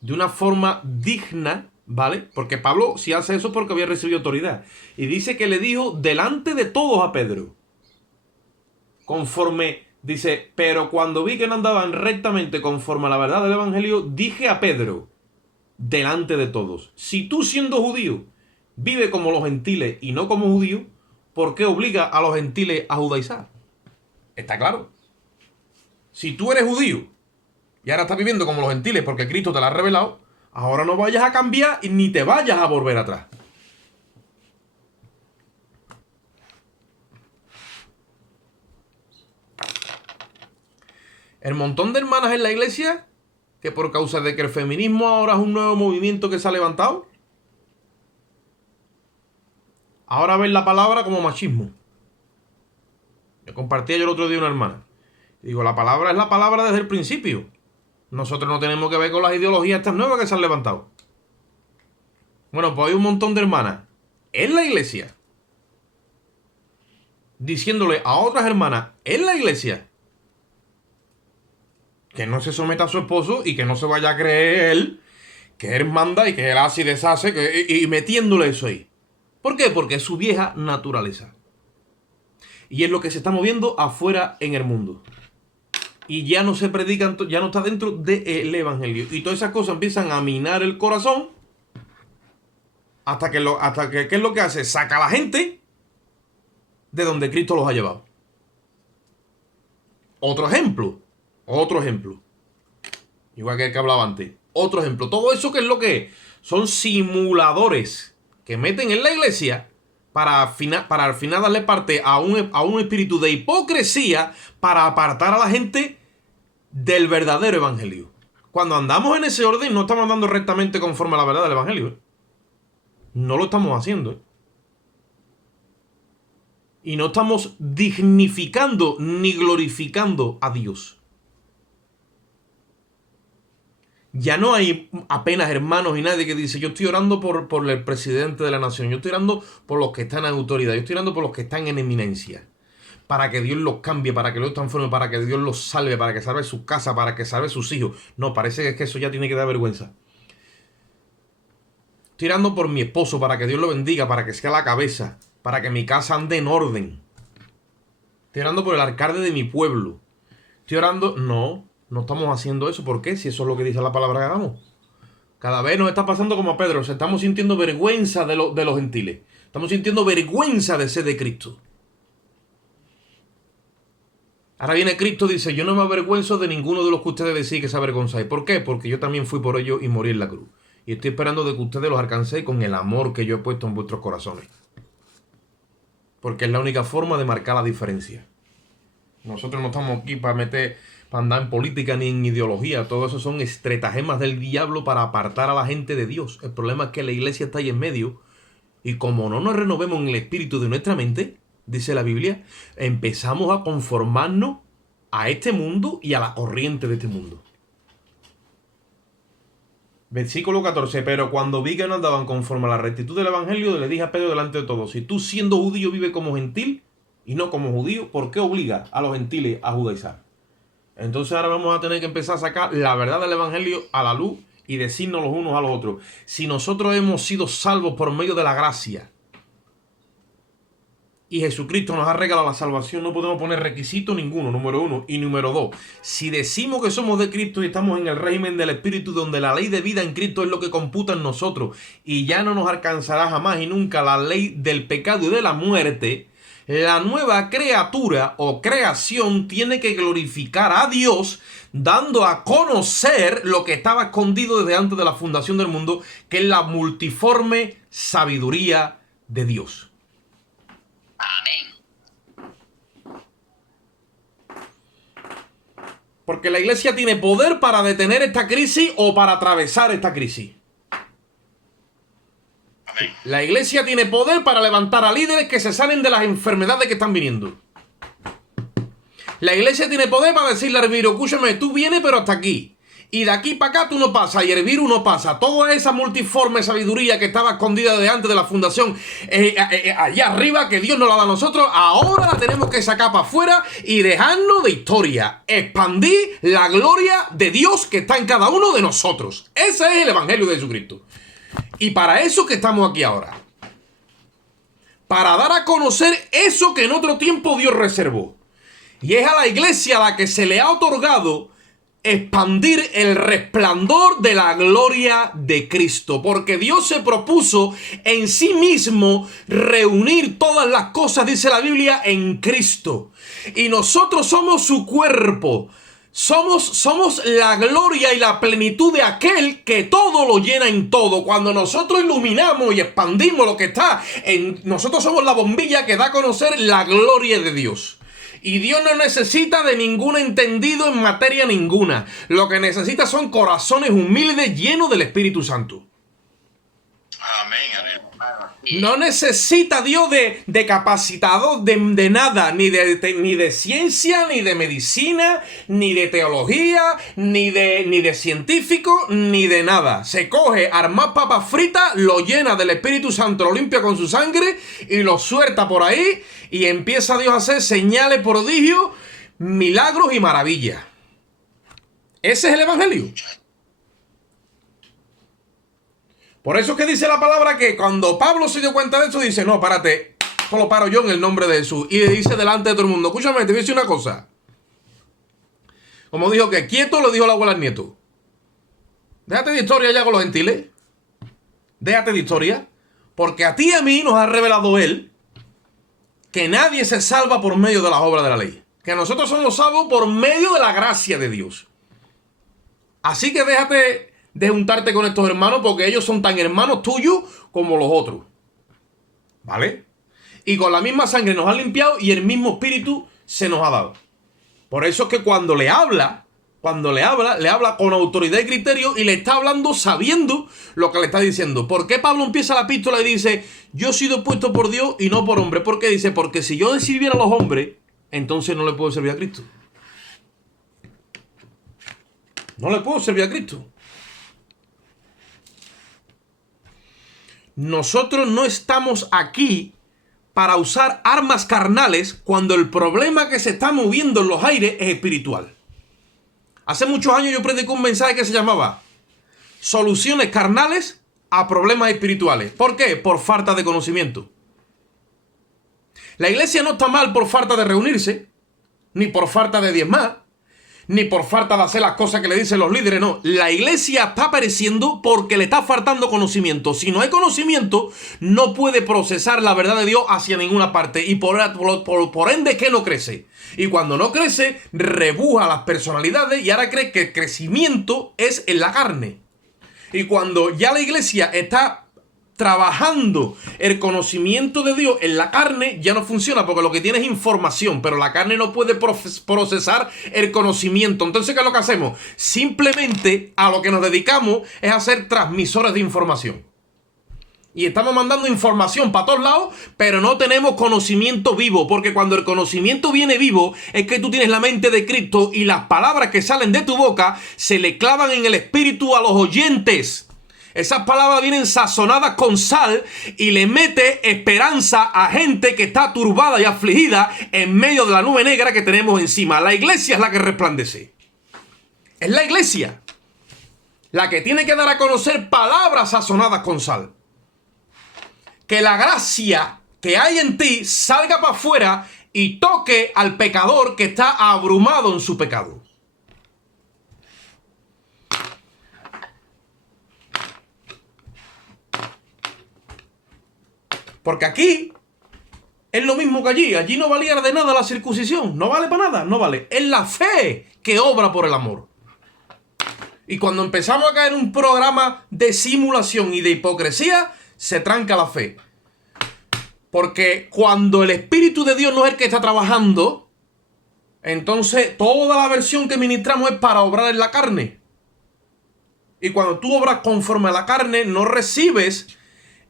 de una forma digna, ¿vale? Porque Pablo si hace eso porque había recibido autoridad. Y dice que le dijo delante de todos a Pedro. Dice, pero cuando vi que no andaban rectamente conforme a la verdad del evangelio, dije a Pedro, delante de todos, si tú siendo judío, vive como los gentiles y no como judío, ¿por qué obliga a los gentiles a judaizar? Está claro. Si tú eres judío y ahora estás viviendo como los gentiles porque Cristo te lo ha revelado, ahora no vayas a cambiar y ni te vayas a volver atrás. El montón de hermanas en la iglesia que por causa de que el feminismo ahora es un nuevo movimiento que se ha levantado, ahora ven la palabra como machismo. Me compartía yo el otro día una hermana. Digo, la palabra es la palabra desde el principio. Nosotros no tenemos que ver con las ideologías estas nuevas que se han levantado. Bueno, pues hay un montón de hermanas en la iglesia diciéndole a otras hermanas en la iglesia que no se someta a su esposo y que no se vaya a creer él que él manda y que él hace y deshace y metiéndole eso ahí. ¿Por qué? Porque es su vieja naturaleza. Y es lo que se está moviendo afuera en el mundo. Y ya no se predican, ya no está dentro del evangelio. Y todas esas cosas empiezan a minar el corazón hasta que ¿qué es lo que hace? Saca a la gente de donde Cristo los ha llevado. Otro ejemplo. Igual que el que hablaba antes. Otro ejemplo. Todo eso, ¿qué es lo que es? Son simuladores que meten en la iglesia para al final darle parte a un espíritu de hipocresía para apartar a la gente del verdadero evangelio. Cuando andamos en ese orden, no estamos andando rectamente conforme a la verdad del evangelio. No lo estamos haciendo. Y no estamos dignificando ni glorificando a Dios. Ya no hay apenas hermanos y nadie que dice, yo estoy orando por el presidente de la nación, yo estoy orando por los que están en autoridad, yo estoy orando por los que están en eminencia, para que Dios los cambie, para que los transforme, para que Dios los salve, para que salve su casa, para que salve sus hijos. No, parece que eso ya tiene que dar vergüenza. Estoy orando por mi esposo, para que Dios lo bendiga, para que sea la cabeza, para que mi casa ande en orden. Estoy orando por el alcalde de mi pueblo. Estoy orando... No estamos haciendo eso. ¿Por qué? Si eso es lo que dice la palabra que hagamos. Cada vez nos está pasando como a Pedro. Estamos sintiendo vergüenza de los gentiles. Estamos sintiendo vergüenza de ser de Cristo. Ahora viene Cristo y dice, yo no me avergüenzo de ninguno de los que ustedes decís que se avergonzáis. ¿Por qué? Porque yo también fui por ellos y morí en la cruz. Y estoy esperando de que ustedes los alcancéis con el amor que yo he puesto en vuestros corazones. Porque es la única forma de marcar la diferencia. Nosotros no estamos aquí para andar en política ni en ideología. Todo eso son estratagemas del diablo para apartar a la gente de Dios. El problema es que la iglesia está ahí en medio. Y como no nos renovemos en el espíritu de nuestra mente, dice la Biblia, empezamos a conformarnos a este mundo y a la corriente de este mundo. Versículo 14. Pero cuando vi que no andaban conforme a la rectitud del evangelio, le dije a Pedro delante de todos, si tú siendo judío vives como gentil y no como judío, ¿por qué obliga a los gentiles a judaizar? Entonces ahora vamos a tener que empezar a sacar la verdad del evangelio a la luz y decirnos los unos a los otros. Si nosotros hemos sido salvos por medio de la gracia y Jesucristo nos ha regalado la salvación, no podemos poner requisito ninguno, número uno. Y número dos, si decimos que somos de Cristo y estamos en el régimen del Espíritu, donde la ley de vida en Cristo es lo que computa en nosotros, y ya no nos alcanzará jamás y nunca la ley del pecado y de la muerte, la nueva criatura o creación tiene que glorificar a Dios, dando a conocer lo que estaba escondido desde antes de la fundación del mundo, que es la multiforme sabiduría de Dios. Amén. Porque la iglesia tiene poder para detener esta crisis o para atravesar esta crisis. Amén. La iglesia tiene poder para levantar a líderes que se salen de las enfermedades que están viniendo. La iglesia tiene poder para decirle al virus, escúchame, tú vienes pero hasta aquí. Y de aquí para acá tú no pasas y el virus no pasa. Toda esa multiforme sabiduría que estaba escondida desde antes de la fundación, allá arriba, que Dios nos la da a nosotros, ahora la tenemos que sacar para afuera y dejarnos de historia. Expandir la gloria de Dios que está en cada uno de nosotros. Ese es el evangelio de Jesucristo. Y para eso que estamos aquí ahora. Para dar a conocer eso que en otro tiempo Dios reservó. Y es a la iglesia a la que se le ha otorgado expandir el resplandor de la gloria de Cristo, porque Dios se propuso en sí mismo reunir todas las cosas, dice la Biblia, en Cristo, y nosotros somos su cuerpo. Somos la gloria y la plenitud de aquel que todo lo llena en todo. Cuando nosotros iluminamos y expandimos lo que está en nosotros, somos la bombilla que da a conocer la gloria de Dios. Y Dios no necesita de ningún entendido en materia ninguna. Lo que necesita son corazones humildes llenos del Espíritu Santo. Amén. No necesita Dios de capacitados de nada, ni de ciencia, ni de medicina, ni de teología, ni de científico, ni de nada. Se coge, arma papas fritas, lo llena del Espíritu Santo, lo limpia con su sangre y lo suelta por ahí, y empieza Dios a hacer señales, prodigios, milagros y maravillas. Ese es el Evangelio. Por eso es que dice la palabra que cuando Pablo se dio cuenta de eso, dice, no, párate, esto lo paro yo en el nombre de Jesús. Y le dice delante de todo el mundo, escúchame, te voy a decir una cosa. Como dijo que quieto, le dijo la abuela al nieto. Déjate de historia ya con los gentiles. Déjate de historia. Porque a ti y a mí nos ha revelado Él que nadie se salva por medio de las obras de la ley. Que nosotros somos salvos por medio de la gracia de Dios. Así que déjate de juntarte con estos hermanos, porque ellos son tan hermanos tuyos como los otros. ¿Vale? Y con la misma sangre nos han limpiado y el mismo espíritu se nos ha dado. Por eso es que cuando le habla con autoridad y criterio, y le está hablando sabiendo lo que le está diciendo. ¿Por qué Pablo empieza la epístola y dice, yo he sido puesto por Dios y no por hombre? ¿Por qué? Dice, porque si yo sirviera a los hombres, entonces no le puedo servir a Cristo. No le puedo servir a Cristo. Nosotros no estamos aquí para usar armas carnales cuando el problema que se está moviendo en los aires es espiritual. Hace muchos años yo prediqué un mensaje que se llamaba Soluciones carnales a problemas espirituales. ¿Por qué? Por falta de conocimiento. La iglesia no está mal por falta de reunirse, ni por falta de diezmar, ni por falta de hacer las cosas que le dicen los líderes, no. La iglesia está pereciendo porque le está faltando conocimiento. Si no hay conocimiento, no puede procesar la verdad de Dios hacia ninguna parte. Y por ende, ¿qué no crece? Y cuando no crece, rebuja las personalidades y ahora cree que el crecimiento es en la carne. Y cuando ya la iglesia está trabajando el conocimiento de Dios en la carne, ya no funciona, porque lo que tiene es información, pero la carne no puede procesar el conocimiento. Entonces, ¿qué es lo que hacemos? Simplemente a lo que nos dedicamos es a ser transmisores de información. Y estamos mandando información para todos lados, pero no tenemos conocimiento vivo, porque cuando el conocimiento viene vivo, es que tú tienes la mente de Cristo y las palabras que salen de tu boca se le clavan en el espíritu a los oyentes. Esas palabras vienen sazonadas con sal y le mete esperanza a gente que está turbada y afligida en medio de la nube negra que tenemos encima. La iglesia es la que resplandece. Es la iglesia la que tiene que dar a conocer palabras sazonadas con sal. Que la gracia que hay en ti salga para afuera y toque al pecador que está abrumado en su pecado. Porque aquí es lo mismo que allí. Allí no valía de nada la circuncisión. No vale para nada, no vale. Es la fe que obra por el amor. Y cuando empezamos a caer en un programa de simulación y de hipocresía, se tranca la fe. Porque cuando el Espíritu de Dios no es el que está trabajando, entonces toda la versión que ministramos es para obrar en la carne. Y cuando tú obras conforme a la carne, no recibes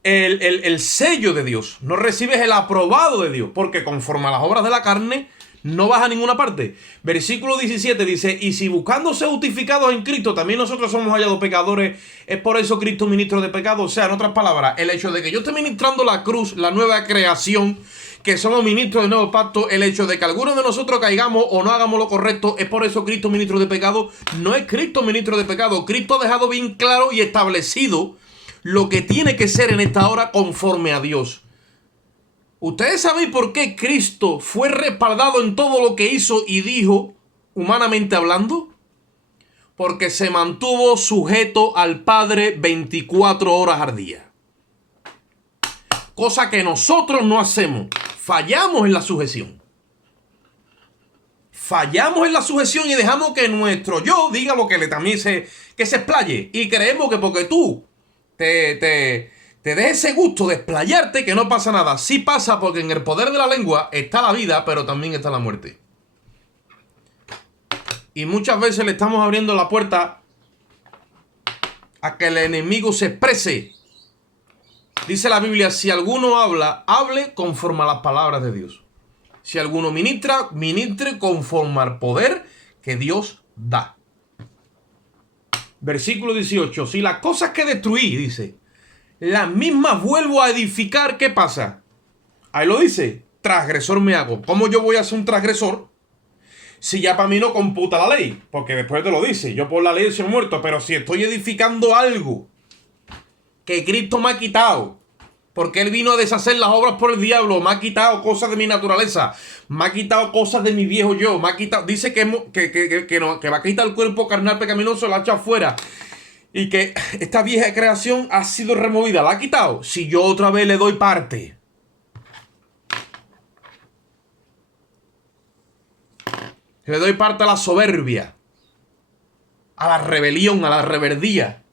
el sello de Dios, no recibes el aprobado de Dios, porque conforme a las obras de la carne no vas a ninguna parte. Versículo 17 dice, y si buscando ser justificados en Cristo también nosotros somos hallados pecadores, es por eso Cristo ministro de pecado. O sea, en otras palabras, el hecho de que yo esté ministrando la cruz, la nueva creación, que somos ministros del nuevo pacto, el hecho de que algunos de nosotros caigamos o no hagamos lo correcto, es por eso Cristo ministro de pecado. No es Cristo ministro de pecado. Cristo ha dejado bien claro y establecido lo que tiene que ser en esta hora conforme a Dios. ¿Ustedes saben por qué Cristo fue respaldado en todo lo que hizo y dijo, humanamente hablando? porque se mantuvo sujeto al Padre 24 horas al día. Cosa que nosotros no hacemos. Fallamos en la sujeción. Fallamos en la sujeción y dejamos que nuestro yo diga lo que también que se explaye. Y creemos que porque tú te des ese gusto de explayarte, que no pasa nada. Sí pasa, porque en el poder de la lengua está la vida, pero también está la muerte. Y muchas veces le estamos abriendo la puerta a que el enemigo se exprese. Dice la Biblia, si alguno habla, hable conforme a las palabras de Dios. Si alguno ministra, ministre conforme al poder que Dios da. Versículo 18. Si las cosas que destruí, dice, las mismas vuelvo a edificar, ¿qué pasa? Ahí lo dice, transgresor me hago. ¿Cómo yo voy a ser un transgresor si ya para mí no computa la ley? Porque después te lo dice, yo por la ley soy muerto, pero si estoy edificando algo que Cristo me ha quitado, porque Él vino a deshacer las obras por el diablo, me ha quitado cosas de mi naturaleza, me ha quitado cosas de mi viejo yo, me ha quitado, dice que va a quitar el cuerpo carnal pecaminoso, la ha echado fuera, y que esta vieja creación ha sido removida, la ha quitado. Si yo otra vez le doy parte, le doy parte a la soberbia, a la rebelión, a la reverdía,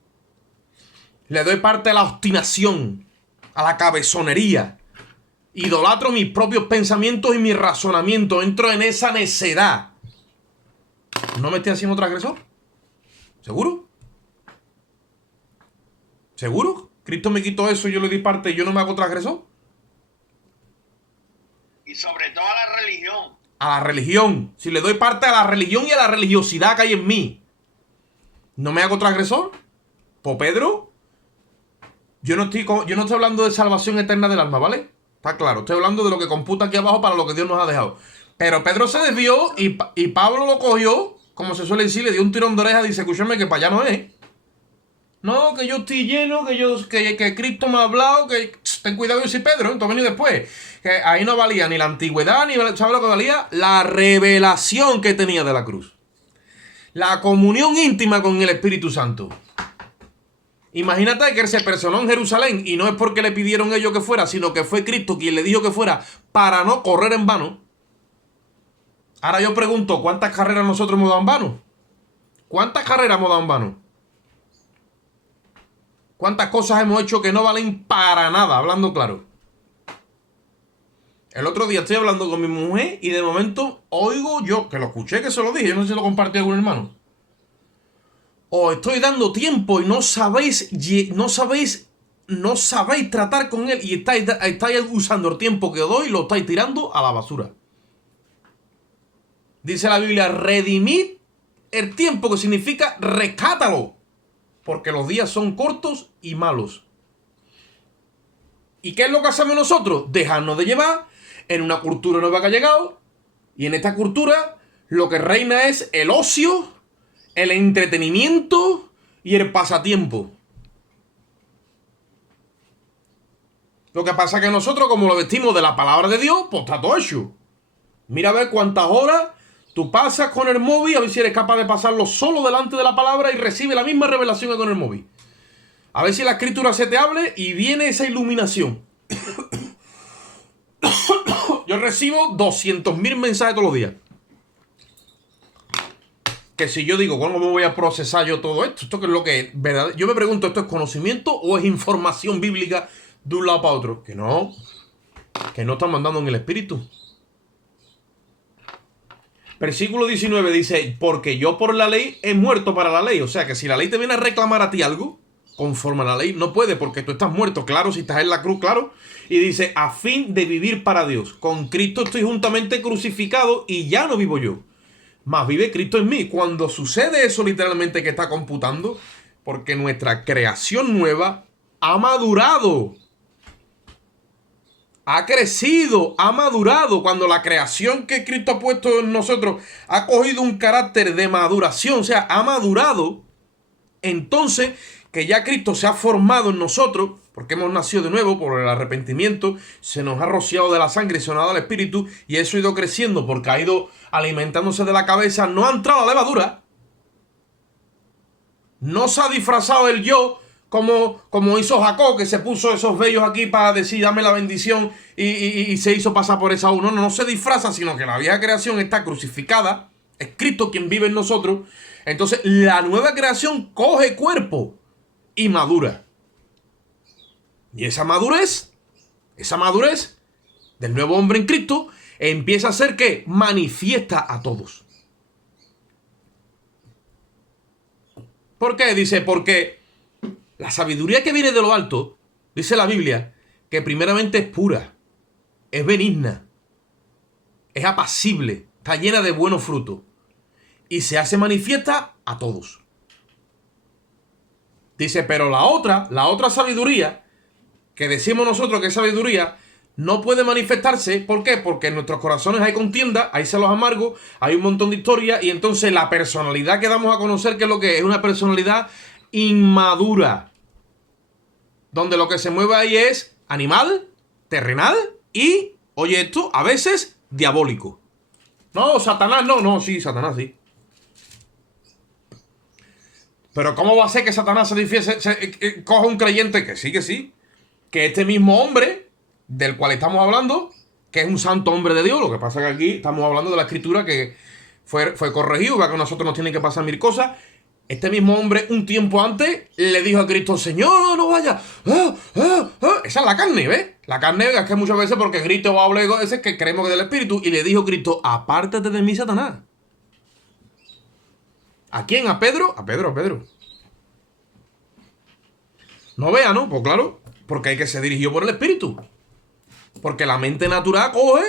le doy parte a la obstinación, a la cabezonería, idolatro mis propios pensamientos y mi razonamiento, entro en esa necedad, ¿no me estoy haciendo transgresor? ¿Seguro? ¿Seguro? ¿Cristo me quitó eso y yo le di parte y yo no me hago transgresor? Y sobre todo a la religión. A la religión. Si le doy parte a la religión y a la religiosidad que hay en mí, ¿no me hago transgresor? Pues Pedro, yo no estoy hablando de salvación eterna del alma, ¿vale? Está claro, estoy hablando de lo que computa aquí abajo para lo que Dios nos ha dejado. Pero Pedro se desvió y Pablo lo cogió, como se suele decir, le dio un tirón de oreja y dice, escúchame que para allá no es. No, que yo estoy lleno, que Cristo me ha hablado, que ten cuidado, yo soy Pedro, entonces vení después. Que ahí no valía ni la antigüedad, ni ¿sabes lo que valía? La revelación que tenía de la cruz. La comunión íntima con el Espíritu Santo. Imagínate que él se personó en Jerusalén y no es porque le pidieron ellos que fuera, sino que fue Cristo quien le dijo que fuera para no correr en vano. Ahora yo pregunto, ¿cuántas carreras nosotros hemos dado en vano? ¿Cuántas carreras hemos dado en vano? ¿Cuántas cosas hemos hecho que no valen para nada? Hablando claro. El otro día estoy hablando con mi mujer y de momento oigo yo, que lo escuché, que se lo dije, yo no sé si lo compartí a algún hermano. Os estoy dando tiempo y no sabéis tratar con él y estáis usando el tiempo que os doy y lo estáis tirando a la basura. Dice la Biblia, redimid el tiempo, que significa rescátalo. Porque los días son cortos y malos. ¿Y qué es lo que hacemos nosotros? Dejarnos de llevar en una cultura nueva que ha llegado. Y en esta cultura lo que reina es el ocio, el entretenimiento y el pasatiempo. Lo que pasa es que nosotros, como lo vestimos de la palabra de Dios, pues está todo hecho. Mira a ver cuántas horas tú pasas con el móvil, a ver si eres capaz de pasarlo solo delante de la palabra y recibe la misma revelación que con el móvil. A ver si la escritura se te hable y viene esa iluminación. Yo recibo 200.000 mensajes todos los días. Que si yo digo, ¿cómo me voy a procesar yo todo esto? ¿Esto qué es lo que es? ¿Verdad? Yo me pregunto, ¿esto es conocimiento o es información bíblica de un lado para otro? Que no están mandando en el Espíritu. Versículo 19 dice, porque yo por la ley he muerto para la ley. O sea que si la ley te viene a reclamar a ti algo, conforme a la ley, no puede, porque tú estás muerto, claro, si estás en la cruz, claro. Y dice, a fin de vivir para Dios. Con Cristo estoy juntamente crucificado y ya no vivo yo, mas vive Cristo en mí. Cuando sucede eso literalmente que está computando, porque nuestra creación nueva ha madurado. Ha crecido, ha madurado. Cuando la creación que Cristo ha puesto en nosotros ha cogido un carácter de maduración, o sea, ha madurado, entonces que ya Cristo se ha formado en nosotros, porque hemos nacido de nuevo por el arrepentimiento, se nos ha rociado de la sangre y se nos ha dado el Espíritu, y eso ha ido creciendo porque ha ido alimentándose de la cabeza, no ha entrado la levadura. No se ha disfrazado el yo como hizo Jacob, que se puso esos vellos aquí para decir dame la bendición y se hizo pasar por Esaú. No, no se disfraza, sino que la vieja creación está crucificada, es Cristo quien vive en nosotros. Entonces la nueva creación coge cuerpo y madura. Y esa madurez del nuevo hombre en Cristo empieza a ser que manifiesta a todos. ¿Por qué? Dice, porque la sabiduría que viene de lo alto, dice la Biblia, que primeramente es pura, es benigna, es apacible, está llena de buenos frutos y se hace manifiesta a todos. Dice, pero la otra sabiduría, que decimos nosotros que es sabiduría, no puede manifestarse. ¿Por qué? Porque en nuestros corazones hay contienda, hay celos amargos, hay un montón de historias, y entonces la personalidad que damos a conocer, que es lo que es una personalidad inmadura, donde lo que se mueve ahí es animal, terrenal y, oye esto, a veces diabólico. No, Satanás no, sí, Satanás sí. Pero ¿cómo va a ser que Satanás coja un creyente? Que sí. Que este mismo hombre del cual estamos hablando, que es un santo hombre de Dios, lo que pasa es que aquí estamos hablando de la escritura que fue corregido, que a nosotros nos tienen que pasar mil cosas. Este mismo hombre un tiempo antes le dijo a Cristo, Señor, no vaya. Esa es la carne, ¿ves? La carne es que muchas veces porque Cristo va a hablar de veces que creemos que es del Espíritu, y le dijo Cristo, apártate de mí, Satanás. ¿A quién? ¿A Pedro? A Pedro. No vea, ¿no? Pues claro, porque hay que ser dirigido por el Espíritu. Porque la mente natural coge,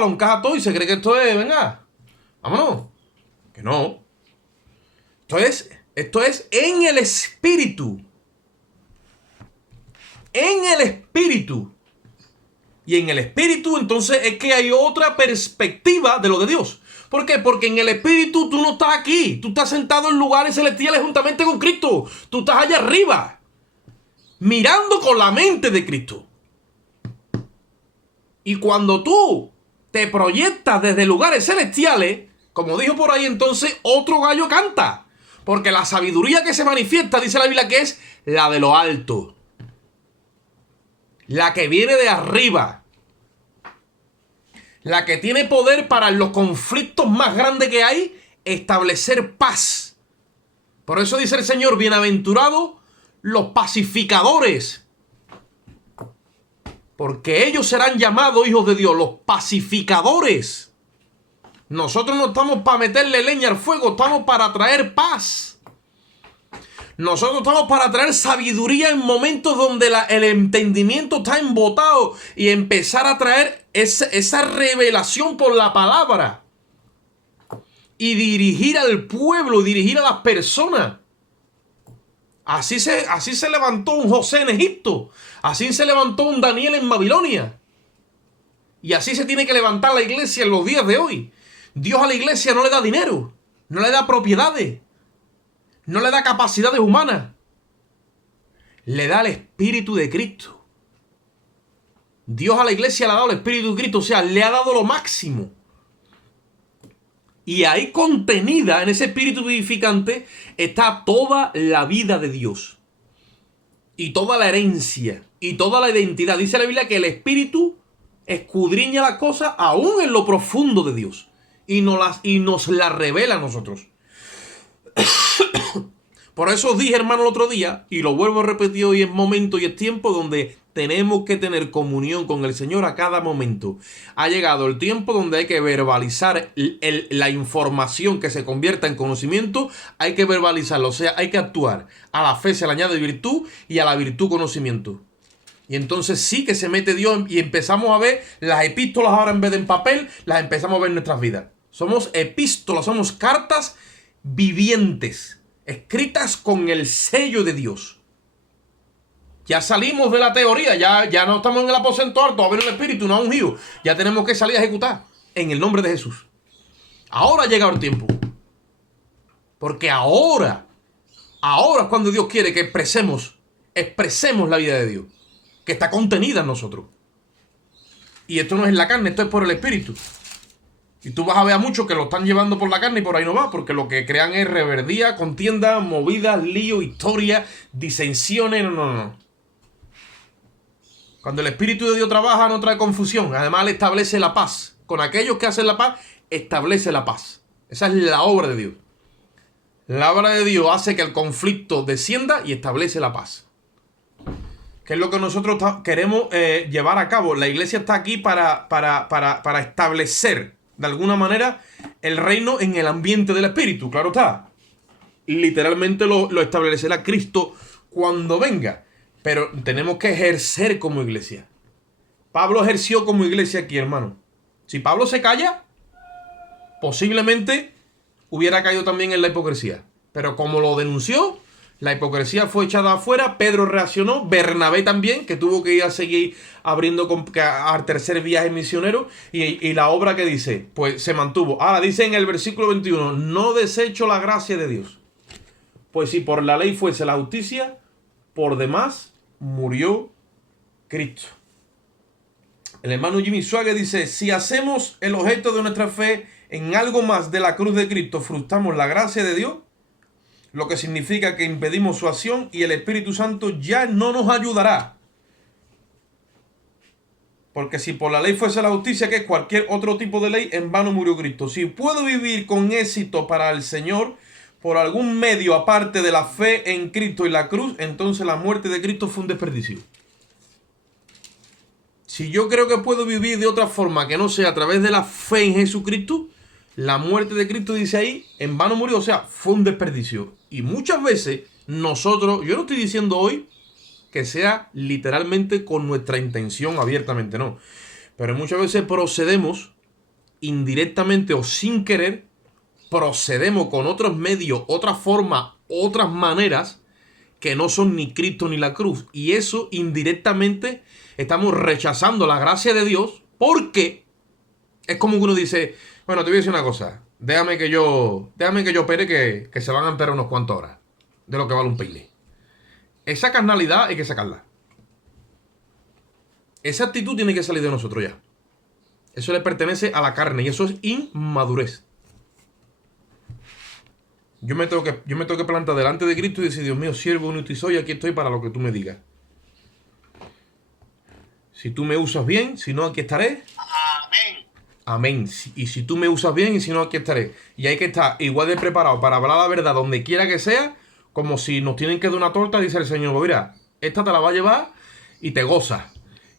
lo encaja todo y se cree que esto es, venga, vámonos. Que no. Esto es en el Espíritu. En el Espíritu. Y en el Espíritu entonces es que hay otra perspectiva de lo de Dios. ¿Por qué? Porque en el Espíritu tú no estás aquí. Tú estás sentado en lugares celestiales juntamente con Cristo. Tú estás allá arriba, mirando con la mente de Cristo. Y cuando tú te proyectas desde lugares celestiales, como dijo por ahí, entonces otro gallo canta. Porque la sabiduría que se manifiesta, dice la Biblia, que es la de lo alto. La que viene de arriba. La que tiene poder para en los conflictos más grandes que hay, establecer paz. Por eso dice el Señor, bienaventurados los pacificadores, porque ellos serán llamados hijos de Dios, los pacificadores. Nosotros no estamos para meterle leña al fuego, estamos para traer paz. Nosotros estamos para traer sabiduría en momentos donde el entendimiento está embotado, y empezar a traer esa revelación por la palabra. Y dirigir al pueblo, dirigir a las personas. Así se levantó un José en Egipto. Así se levantó un Daniel en Babilonia. Y así se tiene que levantar la iglesia en los días de hoy. Dios a la iglesia no le da dinero, no le da propiedades, no le da capacidades humanas. Le da el Espíritu de Cristo. Dios a la iglesia le ha dado el Espíritu de Cristo, o sea, le ha dado lo máximo. Y ahí contenida en ese Espíritu vivificante está toda la vida de Dios. Y toda la herencia. Y toda la identidad. Dice la Biblia que el Espíritu escudriña las cosas aún en lo profundo de Dios. Y nos la revela a nosotros. Por eso os dije, hermano, el otro día, y lo vuelvo a repetir hoy, es momento y es tiempo donde tenemos que tener comunión con el Señor a cada momento. Ha llegado el tiempo donde hay que verbalizar la información que se convierta en conocimiento. Hay que verbalizarlo, o sea, hay que actuar. A la fe se le añade virtud y a la virtud conocimiento. Y entonces sí que se mete Dios y empezamos a ver las epístolas ahora en vez de en papel, las empezamos a ver en nuestras vidas. Somos epístolas, somos cartas vivientes, escritas con el sello de Dios. Ya salimos de la teoría, ya no estamos en el aposento alto a ver el Espíritu, no a ungido. Ya tenemos que salir a ejecutar en el nombre de Jesús. Ahora ha llegado el tiempo. Porque ahora es cuando Dios quiere que expresemos la vida de Dios, que está contenida en nosotros. Y esto no es en la carne, esto es por el Espíritu. Y tú vas a ver a muchos que lo están llevando por la carne y por ahí no va, porque lo que crean es reverdía, contienda, movidas, lío, historia, disensiones, no. Cuando el Espíritu de Dios trabaja no trae confusión, además le establece la paz. Con aquellos que hacen la paz, establece la paz. Esa es la obra de Dios. La obra de Dios hace que el conflicto descienda y establece la paz. Que es lo que nosotros queremos llevar a cabo. La iglesia está aquí para establecer, de alguna manera, el reino en el ambiente del Espíritu. Claro está. Literalmente lo establecerá Cristo cuando venga. Pero tenemos que ejercer como iglesia. Pablo ejerció como iglesia aquí, hermano. Si Pablo se calla, posiblemente hubiera caído también en la hipocresía. Pero como lo denunció, la hipocresía fue echada afuera. Pedro reaccionó, Bernabé también, que tuvo que ir a seguir abriendo al tercer viaje misionero. Y la obra que dice, pues se mantuvo. Ahora dice en el versículo 21, no desecho la gracia de Dios. Pues si por la ley fuese la justicia, por demás murió Cristo. El hermano Jimmy Swaggart dice, si hacemos el objeto de nuestra fe en algo más de la cruz de Cristo, frustramos la gracia de Dios, lo que significa que impedimos su acción y el Espíritu Santo ya no nos ayudará. Porque si por la ley fuese la justicia, que es cualquier otro tipo de ley, en vano murió Cristo. Si puedo vivir con éxito para el Señor por algún medio aparte de la fe en Cristo y la cruz, entonces la muerte de Cristo fue un desperdicio. Si yo creo que puedo vivir de otra forma que no sea a través de la fe en Jesucristo, la muerte de Cristo, dice ahí, en vano murió, o sea, fue un desperdicio. Y muchas veces nosotros, yo no estoy diciendo hoy que sea literalmente con nuestra intención abiertamente, no. Pero muchas veces procedemos indirectamente o sin querer, procedemos con otros medios, otras formas, otras maneras que no son ni Cristo ni la cruz. Y eso indirectamente estamos rechazando la gracia de Dios, porque es como que uno dice, bueno, te voy a decir una cosa, déjame que yo opere que se van a enterar unos cuantos horas de lo que vale un peine. Esa carnalidad hay que sacarla. Esa actitud tiene que salir de nosotros ya. Eso le pertenece a la carne y eso es inmadurez. Yo me tengo que plantar delante de Cristo y decir, Dios mío, siervo único y soy, aquí estoy para lo que tú me digas. Si tú me usas bien, si no, aquí estaré. Amén. Amén. Y si tú me usas bien y si no, aquí estaré. Y hay que estar igual de preparado para hablar la verdad donde quiera que sea, como si nos tienen que dar una torta, dice el Señor, mira, esta te la va a llevar y te gozas.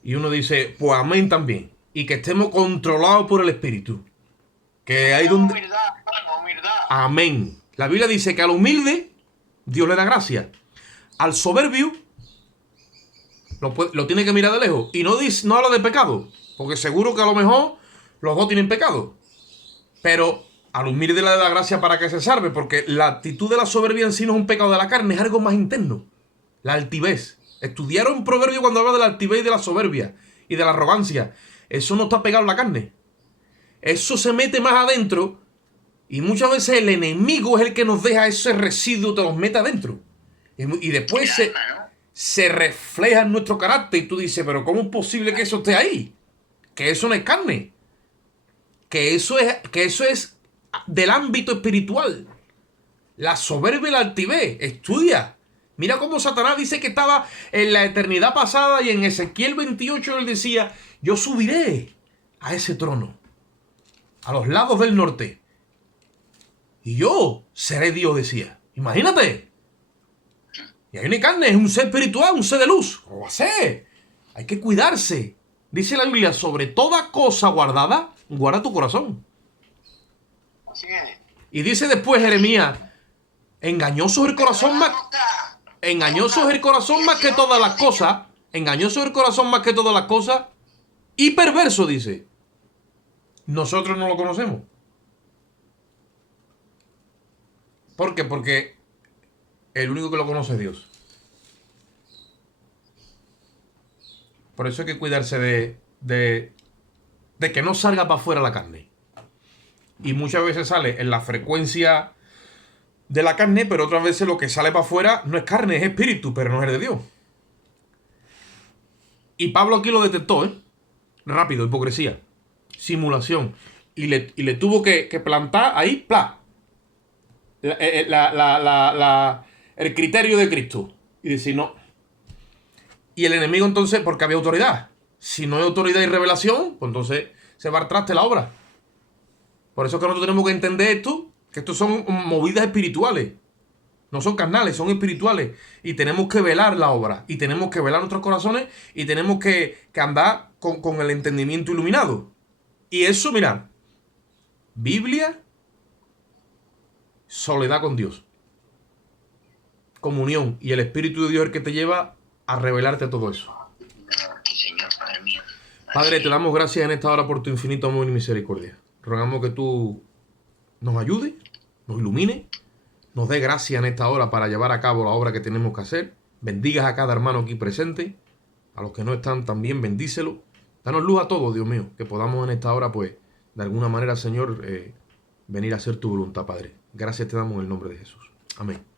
Y uno dice, pues amén también. Y que estemos controlados por el Espíritu. Que hay donde... Humildad, hermano, humildad. Amén. La Biblia dice que al humilde Dios le da gracia. Al soberbio lo tiene que mirar de lejos. Y no habla de pecado, porque seguro que a lo mejor los dos tienen pecado. Pero al humilde le da gracia para que se salve, porque la actitud de la soberbia en sí no es un pecado de la carne, es algo más interno. La altivez. Estudiaron proverbio cuando habla de la altivez y de la soberbia y de la arrogancia. Eso no está pegado en la carne. Eso se mete más adentro. Y muchas veces el enemigo es el que nos deja ese residuo, te los mete adentro. Y después se refleja en nuestro carácter. Y tú dices, pero ¿cómo es posible que eso esté ahí? Que eso no es carne. Que eso es del ámbito espiritual. La soberbia y la altivez. Estudia. Mira cómo Satanás dice que estaba en la eternidad pasada y en Ezequiel 28 él decía, yo subiré a ese trono, a los lados del norte. Y yo seré Dios, decía. Imagínate. Y hay una carne, es un ser espiritual, un ser de luz. ¿Cómo va a ser? Hay que cuidarse. Dice la Biblia, sobre toda cosa guardada, guarda tu corazón. Así es. Y dice después Jeremías, engañoso es el corazón más... Engañoso es el corazón más que todas las cosas. Engañoso es el corazón más que todas las cosas. Y perverso, dice. Nosotros no lo conocemos. ¿Por qué? Porque el único que lo conoce es Dios. Por eso hay que cuidarse de que no salga para afuera la carne. Y muchas veces sale en la frecuencia de la carne, pero otras veces lo que sale para afuera no es carne, es espíritu, pero no es de Dios. Y Pablo aquí lo detectó, rápido, hipocresía, simulación. y le tuvo que plantar ahí, ¡plá! El criterio de Cristo. Y decir, no. Y el enemigo entonces, porque había autoridad. Si no hay autoridad y revelación, pues entonces se va al traste la obra. Por eso es que nosotros tenemos que entender esto, que estos son movidas espirituales. No son carnales, son espirituales. Y tenemos que velar la obra. Y tenemos que velar nuestros corazones. Y tenemos que andar con el entendimiento iluminado. Y eso, mirad. Biblia, soledad con Dios. Comunión. Y el Espíritu de Dios es el que te lleva a revelarte todo eso. Señor, Padre mío. Padre, te damos gracias en esta hora por tu infinito amor y misericordia. Rogamos que tú nos ayudes, nos ilumines, nos dé gracia en esta hora para llevar a cabo la obra que tenemos que hacer. Bendigas a cada hermano aquí presente. A los que no están también, bendícelo. Danos luz a todos, Dios mío, que podamos en esta hora, pues, de alguna manera, Señor, venir a hacer tu voluntad, Padre. Gracias te damos en el nombre de Jesús. Amén.